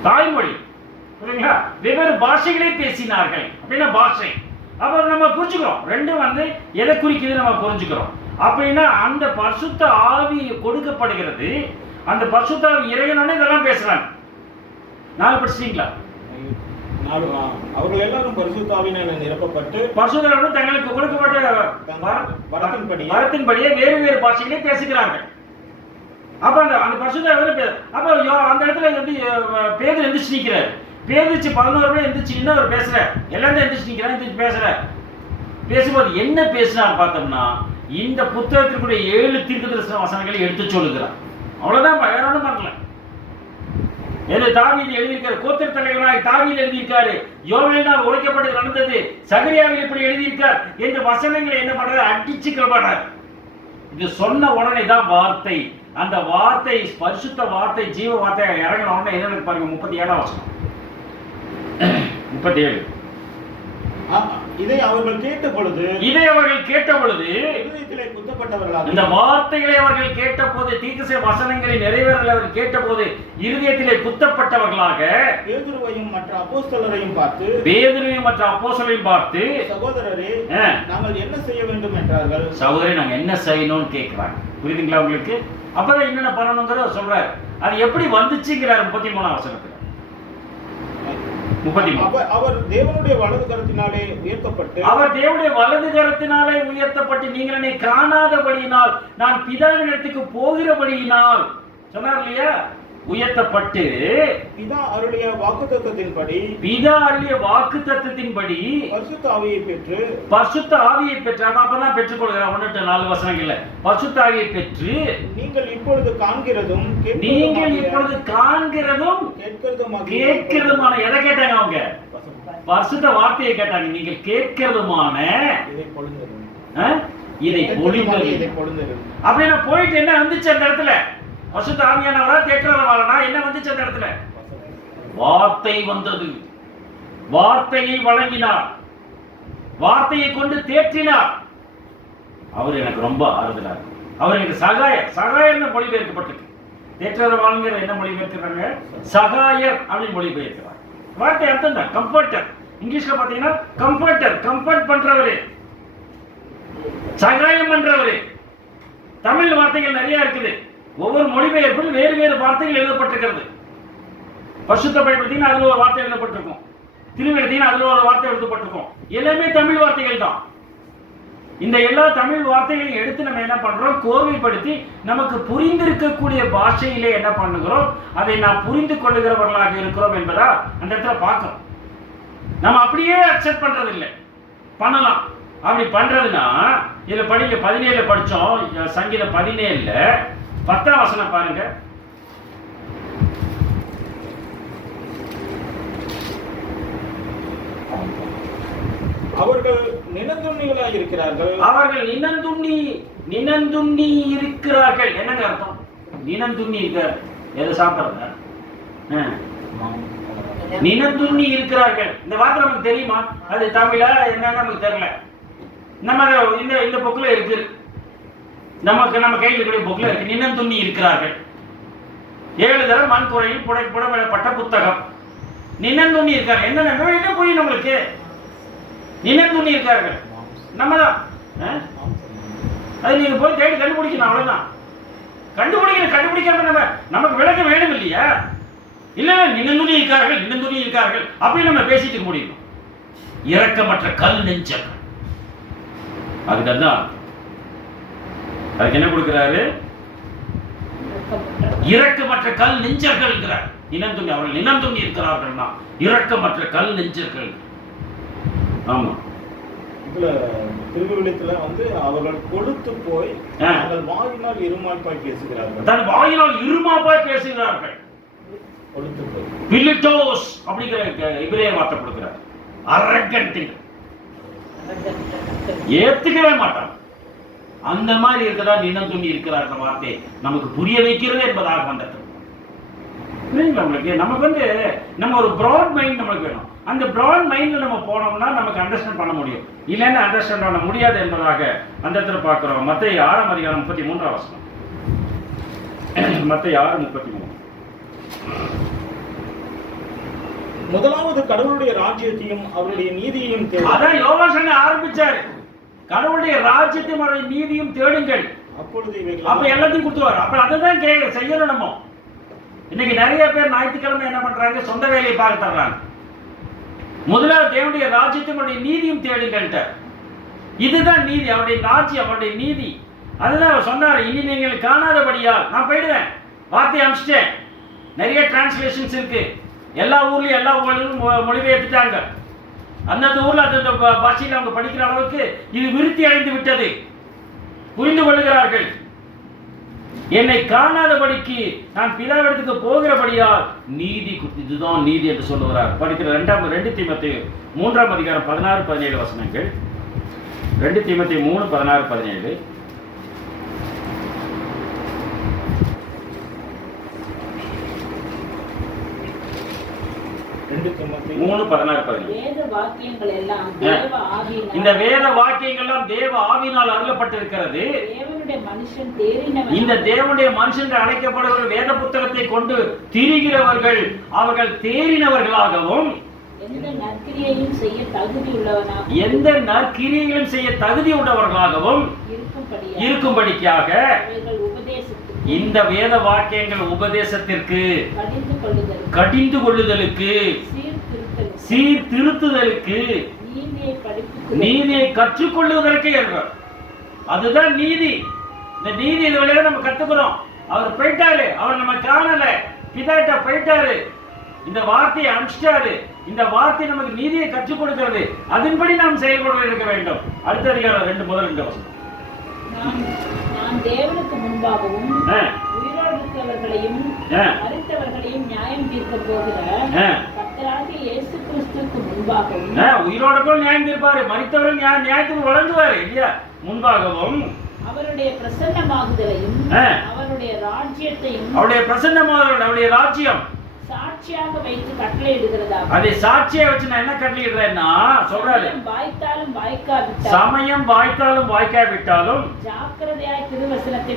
தாய்மொழி. புரியுங்களா? வெவ்வேறு பாஷைகளே பேசினார்கள் அப்படின்னா பாஷை. அப்ப நம்ம புரிஞ்சுக்கிறோம் ரெண்டும் வந்து எதை குறிக்குது நம்ம புரிஞ்சுக்கிறோம். அப்படின்னா அந்த பரிசுத்த ஆவி கொடுக்கப்படுகிறது. அந்த பரிசுத்த ஆவி இறைவனே இதெல்லாம் பேசுறாங்க. நாலு படிச்சிட்டீங்களா? அவர்கள் எல்லாரும் பரிசுத்த ஆவியினாலே நிரப்பப்பட்டு பரிசுத்த ஆவியினாலே தங்களுக்கு கொடுக்கப்பட்ட வரத்தின்படியே வேறு பாஷைகளே பேசுகிறார்கள். அப்ப அந்த பரிசுத்த ஆவி அப்ப அந்த இடத்துல வந்து பேதுரு எந்திரிச்சு நிற்கிறார். பேதுச்சு 11 பேர் எந்திரிச்சு நின்று அவர் பேசுறார். எல்லாரும் எந்திரிச்சு நிற்கிறார், எந்திரிச்சு பேசுறார். பேசும்போது என்ன பேசினார் பார்த்தோம்னா, இந்த புத்தகத்திற்குரிய 7 தீர்க்கதரிசன வசனங்களை எடுத்து சொல்லுகிறார். அவ்வளவுதான், வேற ஒன்றும் பண்ணல. தாவீது எழுதியிருக்காரு, கோத்திர தலைவராக தாவீது எழுதியிருக்காரு, யோவேலினால் உரைக்கப்பட்டு நடந்தது, சகரியாவில் இப்படி எழுதியிருக்கார் என்று வசனங்களை என்ன பண்றாரு, அடிச்சு கிளப்பாடுறார். இது சொன்ன உடனே தான் வார்த்தை, அந்த வார்த்தை பரிசுத்த வார்த்தை ஜீவ வார்த்தை இறங்கின உடனே என்ன பாருங்க, 37ஆம் வசனம். 37. இதை அவர்கள் கேட்ட பொழுது இருதயத்திலே குத்தப்பட்டவர்களாக, இந்த வார்த்தைகளை அவர்கள் கேட்டபோது, தீர்க்கதரிசன வசனங்களை நிறைவேறலை அவர்கள் கேட்டபோது இருதயத்திலே குத்தப்பட்டவர்களாக பேதுருவையும் மற்ற அப்போஸ்தலரையும் பார்த்து சகோதரரே நாங்கள் என்ன செய்ய வேண்டும் என்றார்கள். சகோதரே நாங்க என்ன செய்யணும்னு கேட்கிறாங்க. புரியுதுங்களா உங்களுக்கு? அப்பதான் என்னென்ன பண்ணணுங்கிறத சொல்றாரு. அது எப்படி வந்துச்சுங்கிறார் 33ஆம் வசனத்துல. அவர் தேவனுடைய வலது கரத்தினாலே உயர்த்தப்பட்டு நீங்கள் என்னை காணாதபடியினால் நான் பிதாவினிடத்துக்கு போகிறபடியினால் சொன்னார் இல்லையா? உயர்த்தப்பட்டு பிதா அருளிய வாக்குத்தத்தத்தின்படி பரிசுத்த ஆவியை பெற்று அப்பதான் பெற்றுக்கொள்கிறார். 1-4 வசனங்கள்ல பரிசுத்த ஆவியை பெற்று நீங்கள் இப்பொழுது காண்கிறதும் கேட்கிறதுமான எதை கேட்டாங்க அவங்க? பரிசுத்த வார்த்தையை கேட்டாங்க. நீங்கள் கேட்கிறதுமான இதை பொழிந்தது அப்படின்னா போயிட்டு என்ன வந்துச்சு அந்த இடத்துல? பரிசுத்த ஆவியானவரா தேற்றரவாளனா என்ன வந்துச்சு அந்த இடத்துல? வார்த்தை வந்தது. வார்த்தையை வழங்கினார், வார்த்தையை கொண்டு தேற்றினார். அவர் எனக்கு ரொம்ப ஆறுதலா இருக்கு. அவர் எனக்கு சகாயர்னு மொழிபெயர்க்கப்பட்டிருக்கு. தேற்றரவாளங்கிற என்ன மொழிபெயர்க்கிறாங்க? சகாயர் அப்படின்னு மொழிபெயர்க்கிறார். வார்த்தை அர்த்தம் தான் கம்ஃபர்டர். இங்கிலீஷ்ல பாத்தீங்கன்னா கம்ஃபர்டர், கம்ஃபர்ட் பண்றவரு, சகாயம் பண்றவரு. தமிழ் வார்த்தைகள் நிறைய இருக்குது. ஒவ்வொரு மொழிபெயர்ப்பில் வேறு வார்த்தைகள் எழுதப்பட்டிருக்கிறது. பரிசுத்த பைபிள் அதுல ஒரு வார்த்தை எழுதப்பட்டிருக்கும், திருவிழா அதுல ஒரு வார்த்தை எழுதப்பட்டிருக்கும். எல்லாமே தமிழ் வார்த்தைகள் தான். இந்த எல்லா தமிழ் வார்த்தைகளையும் எடுத்து நம்ம என்ன பண்றோம், கோர்வைப்படுத்தி நமக்கு புரிந்திருக்கக்கூடிய பாஷையிலே என்ன பண்ணுகிறோம், அதை நாம் புரிந்து கொள்ளுகிறவர்களாக இருக்கிறோம் என்பதா அந்த இடத்துல பார்க்கிறோம். நம்ம அப்படியே அக்செப்ட் பண்றது இல்லை, பண்ணலாம். அப்படி பண்றதுன்னா இதுல படிக்க 17 படிச்சோம், சங்கீதம் 17 10ஆம் வசனம் பாருங்க. அவர்கள் நினந்துண்ணிகளாக இருக்கிறார்கள். நினந்துண்ணி இருக்கிறார்கள். என்னங்க அர்த்தம்? நினந்துண்ணி இருக்க எதை சாப்பிடுறாங்க? நினந்துண்ணி இருக்கிறார்கள். இந்த வார்த்தை நமக்கு தெரியுமா? அது தமிழா என்னன்னு நமக்கு தெரியல. நம்ம இந்த புக்கில் இருக்கு, நம்ம கையில் இருக்கிற புக்கில் இருக்கு. நினந்துண்ணி இருக்கிறார்கள். 7 தடவை மண் குறையில் புடமிடப்பட்ட புத்தகம். நினந்துண்ணி இருக்கார்கள். என்ன புரியும் நம்மளுக்கு? நினந்துண்ணி இருக்கார்கள் நம்ம தான். அது நீங்க போய் தேடி கண்டுபிடிக்கணும், அவ்வளவுதான். கண்டுபிடிக்காம நமக்கு விளக்கம் வேணும் இல்லையா? இல்ல நினந்துண்ணி இருக்கார்கள் அப்படின்னு நம்ம பேசிட்டு இருக்க முடியும். இரக்கமற்ற கல் நெஞ்சங்கள். அதுதான் அதுக்கு என்ன கொடுக்கிறாரு? இரக்கமற்ற கல் நெஞ்சர்கள் இருக்கிறார். நினந்துண்ணி, அவர்கள் நினந்துண்ணி இருக்கிறார்கள்னா இரக்கமற்ற கல் நெஞ்சர்கள். ஆமா, இதுல திருவிழித்துல வந்து அவர்கள் கொழுத்து போய் தங்கள் வாயினால் இருமாப்பாய் பேசுகிறார்கள். தன் வாயினால் இருமாப்பாய் பேசுகிறார்கள். கொழுத்து போய் பிலிட்டோஸ் அப்படிங்கிற இப்ரேய வார்த்தை கொடுக்கிறார். அரகண்ட், ஏத்துக்கவே மாட்டான். அந்த மாதிரி இருக்கிறதா நினந்துண்ணி இருக்கிறார். அந்த வார்த்தை நமக்கு புரிய வைக்கிறது என்பதாக வந்தது. நமக்கு வந்து நம்ம ஒரு பிராட் மைண்ட் நம்மளுக்கு வேணும். அந்த பிராட் மைண்ட்ல நம்ம போனோம்னா நமக்கு அண்டர்ஸ்டாண்ட் பண்ண முடியும். இல்லைன்னா அண்டர்ஸ்டாண்ட் பண்ண முடியாது என்பதாக அந்த இடத்துல பார்க்கிறோம். மத்தேயு 6 அதிகாரம் 33 வசனம். மத்தேயு 6:33. முதலாவது கடவுளுடைய ராஜ்யத்தையும் அவருடைய நீதியையும் தேடுங்கள். அதான் யோவான் ஆரம்பிச்சாரு. கடவுளுடைய ராஜ்யத்தையும் அவருடைய நீதியும் தேடுங்கள், அப்ப எல்லாத்தையும் கொடுத்துவாரு. அப்ப அதுதான் செய்யணும் நம்ம. இன்னைக்கு நிறைய பேர் ஞாயிற்றுக்கிழமை என்ன பண்றாங்க? சொந்த வேலையை பார்க்க தர்றாங்க. முதலாவது தேவனுடைய ராஜ்யத்தையும் அவருடைய நீதியும் தேடுங்கள்ட்ட. இதுதான் நீதி, அவருடைய ராஜ்யம், அவருடைய நீதி. அதுதான் அவர் சொன்னார். இனி நீங்கள் காணாதபடியால் நான் போயிடுவேன், வார்த்தையை அனுப்பிச்சிட்டேன். நிறைய டிரான்ஸ்லேஷன்ஸ் இருக்கு. எல்லா ஊர்லயும் எல்லா ஊர்லயும் மொழிபெயர்த்துட்டாங்க. அந்தந்த ஊர்ல அந்த பாஷையில் அவங்க படிக்கிற அளவுக்கு இது விருத்தி அடைந்து விட்டது. புரிந்து கொள்ளுகிறார்கள். என்னை காணாதபடிக்கு நான் பிதாவிடத்துக்கு போகிறபடியால் நீதி, இதுதான் நீதி என்று சொல்லுகிறார். படிக்கிற 2 தீமோத்தேயு 3 அதிகாரம் 16-17 வசனங்கள். 2 தீமோத்தேயு 3:16-17. 2 தீமோத்தேயு 3:16-17. இந்த வேத வாக்கியங்கள் எல்லாம் தேவ ஆவியினால் அருளப்பட்டிருக்கிறது. இந்த தேவனுடைய மனுஷன் அழைக்கப்படுகிற வேத புத்தகத்தை கொண்டு திரிகிறவர்கள் அவர்கள் தேறினவர்களாகவும் எந்த நற்கிரியையும் செய்ய தகுதி உள்ளவர்களாகவும் இருக்கும்படிக்காக இந்த வேத வாக்கியங்கள் உபதேசத்திற்கு, கடிந்து கொள்ளுதலுக்கு, சீர்திருத்துதலுக்கு, நீதியை கற்றுக்கொள்ளுவதற்கு என்றார். அதுதான் நீதி. இந்த நீதி இது வழியாக நம்ம கத்துக்கிறோம். அவர் போயிட்டாரு, அவர் நம்ம காணல, பிதாட்ட போயிட்டாரு, இந்த வார்த்தையை அனுப்பிச்சிட்டாரு. இந்த வார்த்தை நமக்கு நீதியை கற்றுக் கொடுக்கிறது. அதன்படி நாம் செயல்பட இருக்க வேண்டும். அடுத்த அதிகாரம் 2 வசனம். நான் தேவனுக்கு முன்பாகவும் உயிரோடுள்ளவர்களையும் மரித்தவர்களையும் நியாயம் தீர்க்க போகிற கர்த்தராகிய இயேசு கிறிஸ்துவுக்கு முன்பாகவும், உயிரோடுகள் நியாயம் தீர்ப்பாரு, மரித்தவர்கள் நியாயத்துக்கு வழங்குவாரு இல்லையா, முன்பாகவும் அவருடைய பிரசன்னமாகுதலையும் அவருடைய ராஜ்யத்தையும், அவருடைய பிரசன்னமாகுதல், அவருடைய ராஜ்யம் சாட்சியாக வைத்து கட்டளையிடுகிறதா. அதை சாட்சியா வச்சு நான் என்ன கட்டளையிடுறேன்னா சொல்றாரு, சமயம் வாய்த்தாலும் வாய்க்காவிட்டாலும் ஜாக்கிரதையாய் திருவசனத்தை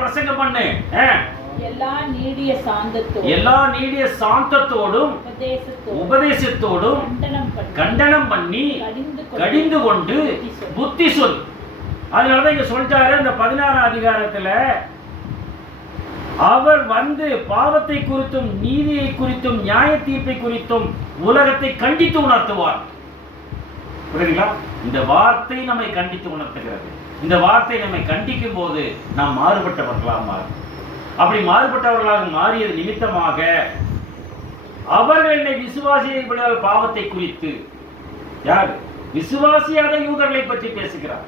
பிரசங்கம் பண்ணு. எல்லா நீடிய சாந்தத்தோடும் உபதேசத்தோடும் கண்டனம் பண்ணி கடிந்து கொண்டு புத்தி சொல். அதனாலதான் இங்க சொல்லிட்டாரு இந்த 16 அதிகாரத்துல, அவர் வந்து பாவத்தை குறித்தும் நீதியை குறித்தும் நியாய தீர்ப்பை குறித்தும் உலகத்தை கண்டித்து உணர்த்துவார். புரியுதுங்களா? இந்த வார்த்தை நம்மை கண்டித்து உணர்த்துகிறது. இந்த வார்த்தை நம்மை கண்டிக்கும் போது நாம் மாறுபட்டவர்களாக மாறும். அப்படி மாறுபட்டவர்களாக மாறியது நிமித்தமாக அவர்கள் என்னை விசுவாசியாத பாவத்தை குறித்து, யார் விசுவாசியாத யூதர்களை பற்றி பேசுகிறார்,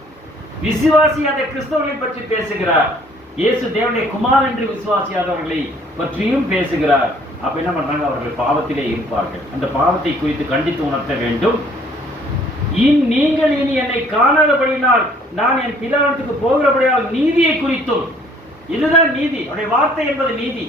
விசுவாசியாத கிறிஸ்தவர்களை பற்றி பேசுகிறார், இயேசு தேவனுடைய குமாரன் என்று விசுவாசியாதவர்களை பற்றியும் பேசுகிறார். அப்ப என்ன பண்றாங்க? அவர்கள் பாவத்திலே இருப்பார்கள். அந்த பாவத்தை குறித்து கண்டித்து உணர்த்த வேண்டும். நீங்கள் இனி என்னை காணாதபடியினால் நான் என் பிதாவிடத்துக்கு போகிறபடியால் நீதியை குறித்தும், இதுதான் நீதி. அவருடைய வார்த்தை என்பது நீதி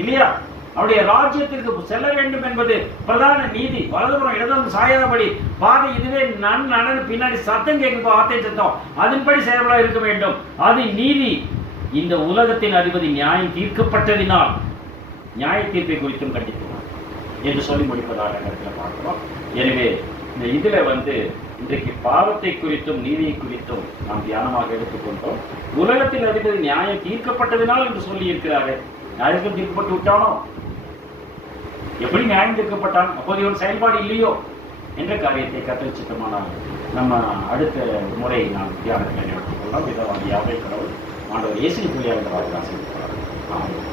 இல்லையா? அவருடைய ராஜ்யத்திற்கு செல்ல வேண்டும் என்பது பிரதான நீதி. வலதுபுறம் இடதுபுறம் சாயாதபடி பாதை இதுவே நன் பின்னாடி சத்தம் கேட்கும் வார்த்தை சத்தம் அதன்படி செயல்பட இருக்க வேண்டும். அது நீதி. இந்த உலகத்தின் அதிபதி நியாயம் தீர்க்கப்பட்டதினால் நியாய தீர்ப்பை குறித்தும் கண்டித்துள்ளார் என்று சொல்லி முடிப்பதாக இடத்துல பார்க்கிறோம். எனவே இந்த இதுல இன்றைக்கு பாவத்தை குறித்தும் நீதியை குறித்தும் நாம் தியானமாக எடுத்துக்கொண்டோம். உலகத்தின் அதிபதி நியாயம் தீர்க்கப்பட்டதினால் என்று சொல்லி இருக்கிறார்கள். நியாயத்தில் தீர்க்கப்பட்டு விட்டானோ? எப்படி நியாயம் தீர்க்கப்பட்டான்? அப்போது இவன் செயல்பாடு இல்லையோ என்ற காரியத்தை கற்றல் சித்தமானால் நம்ம அடுத்த முறை நாம் தியானத்தில் எடுத்துக்கொள்ளலாம். விதவாதியாக கடவுள் ஆண்டவர் இயேசு வழியாக இந்த வார்த்தை ஆசீர்வதிப்பார். ஆமென்.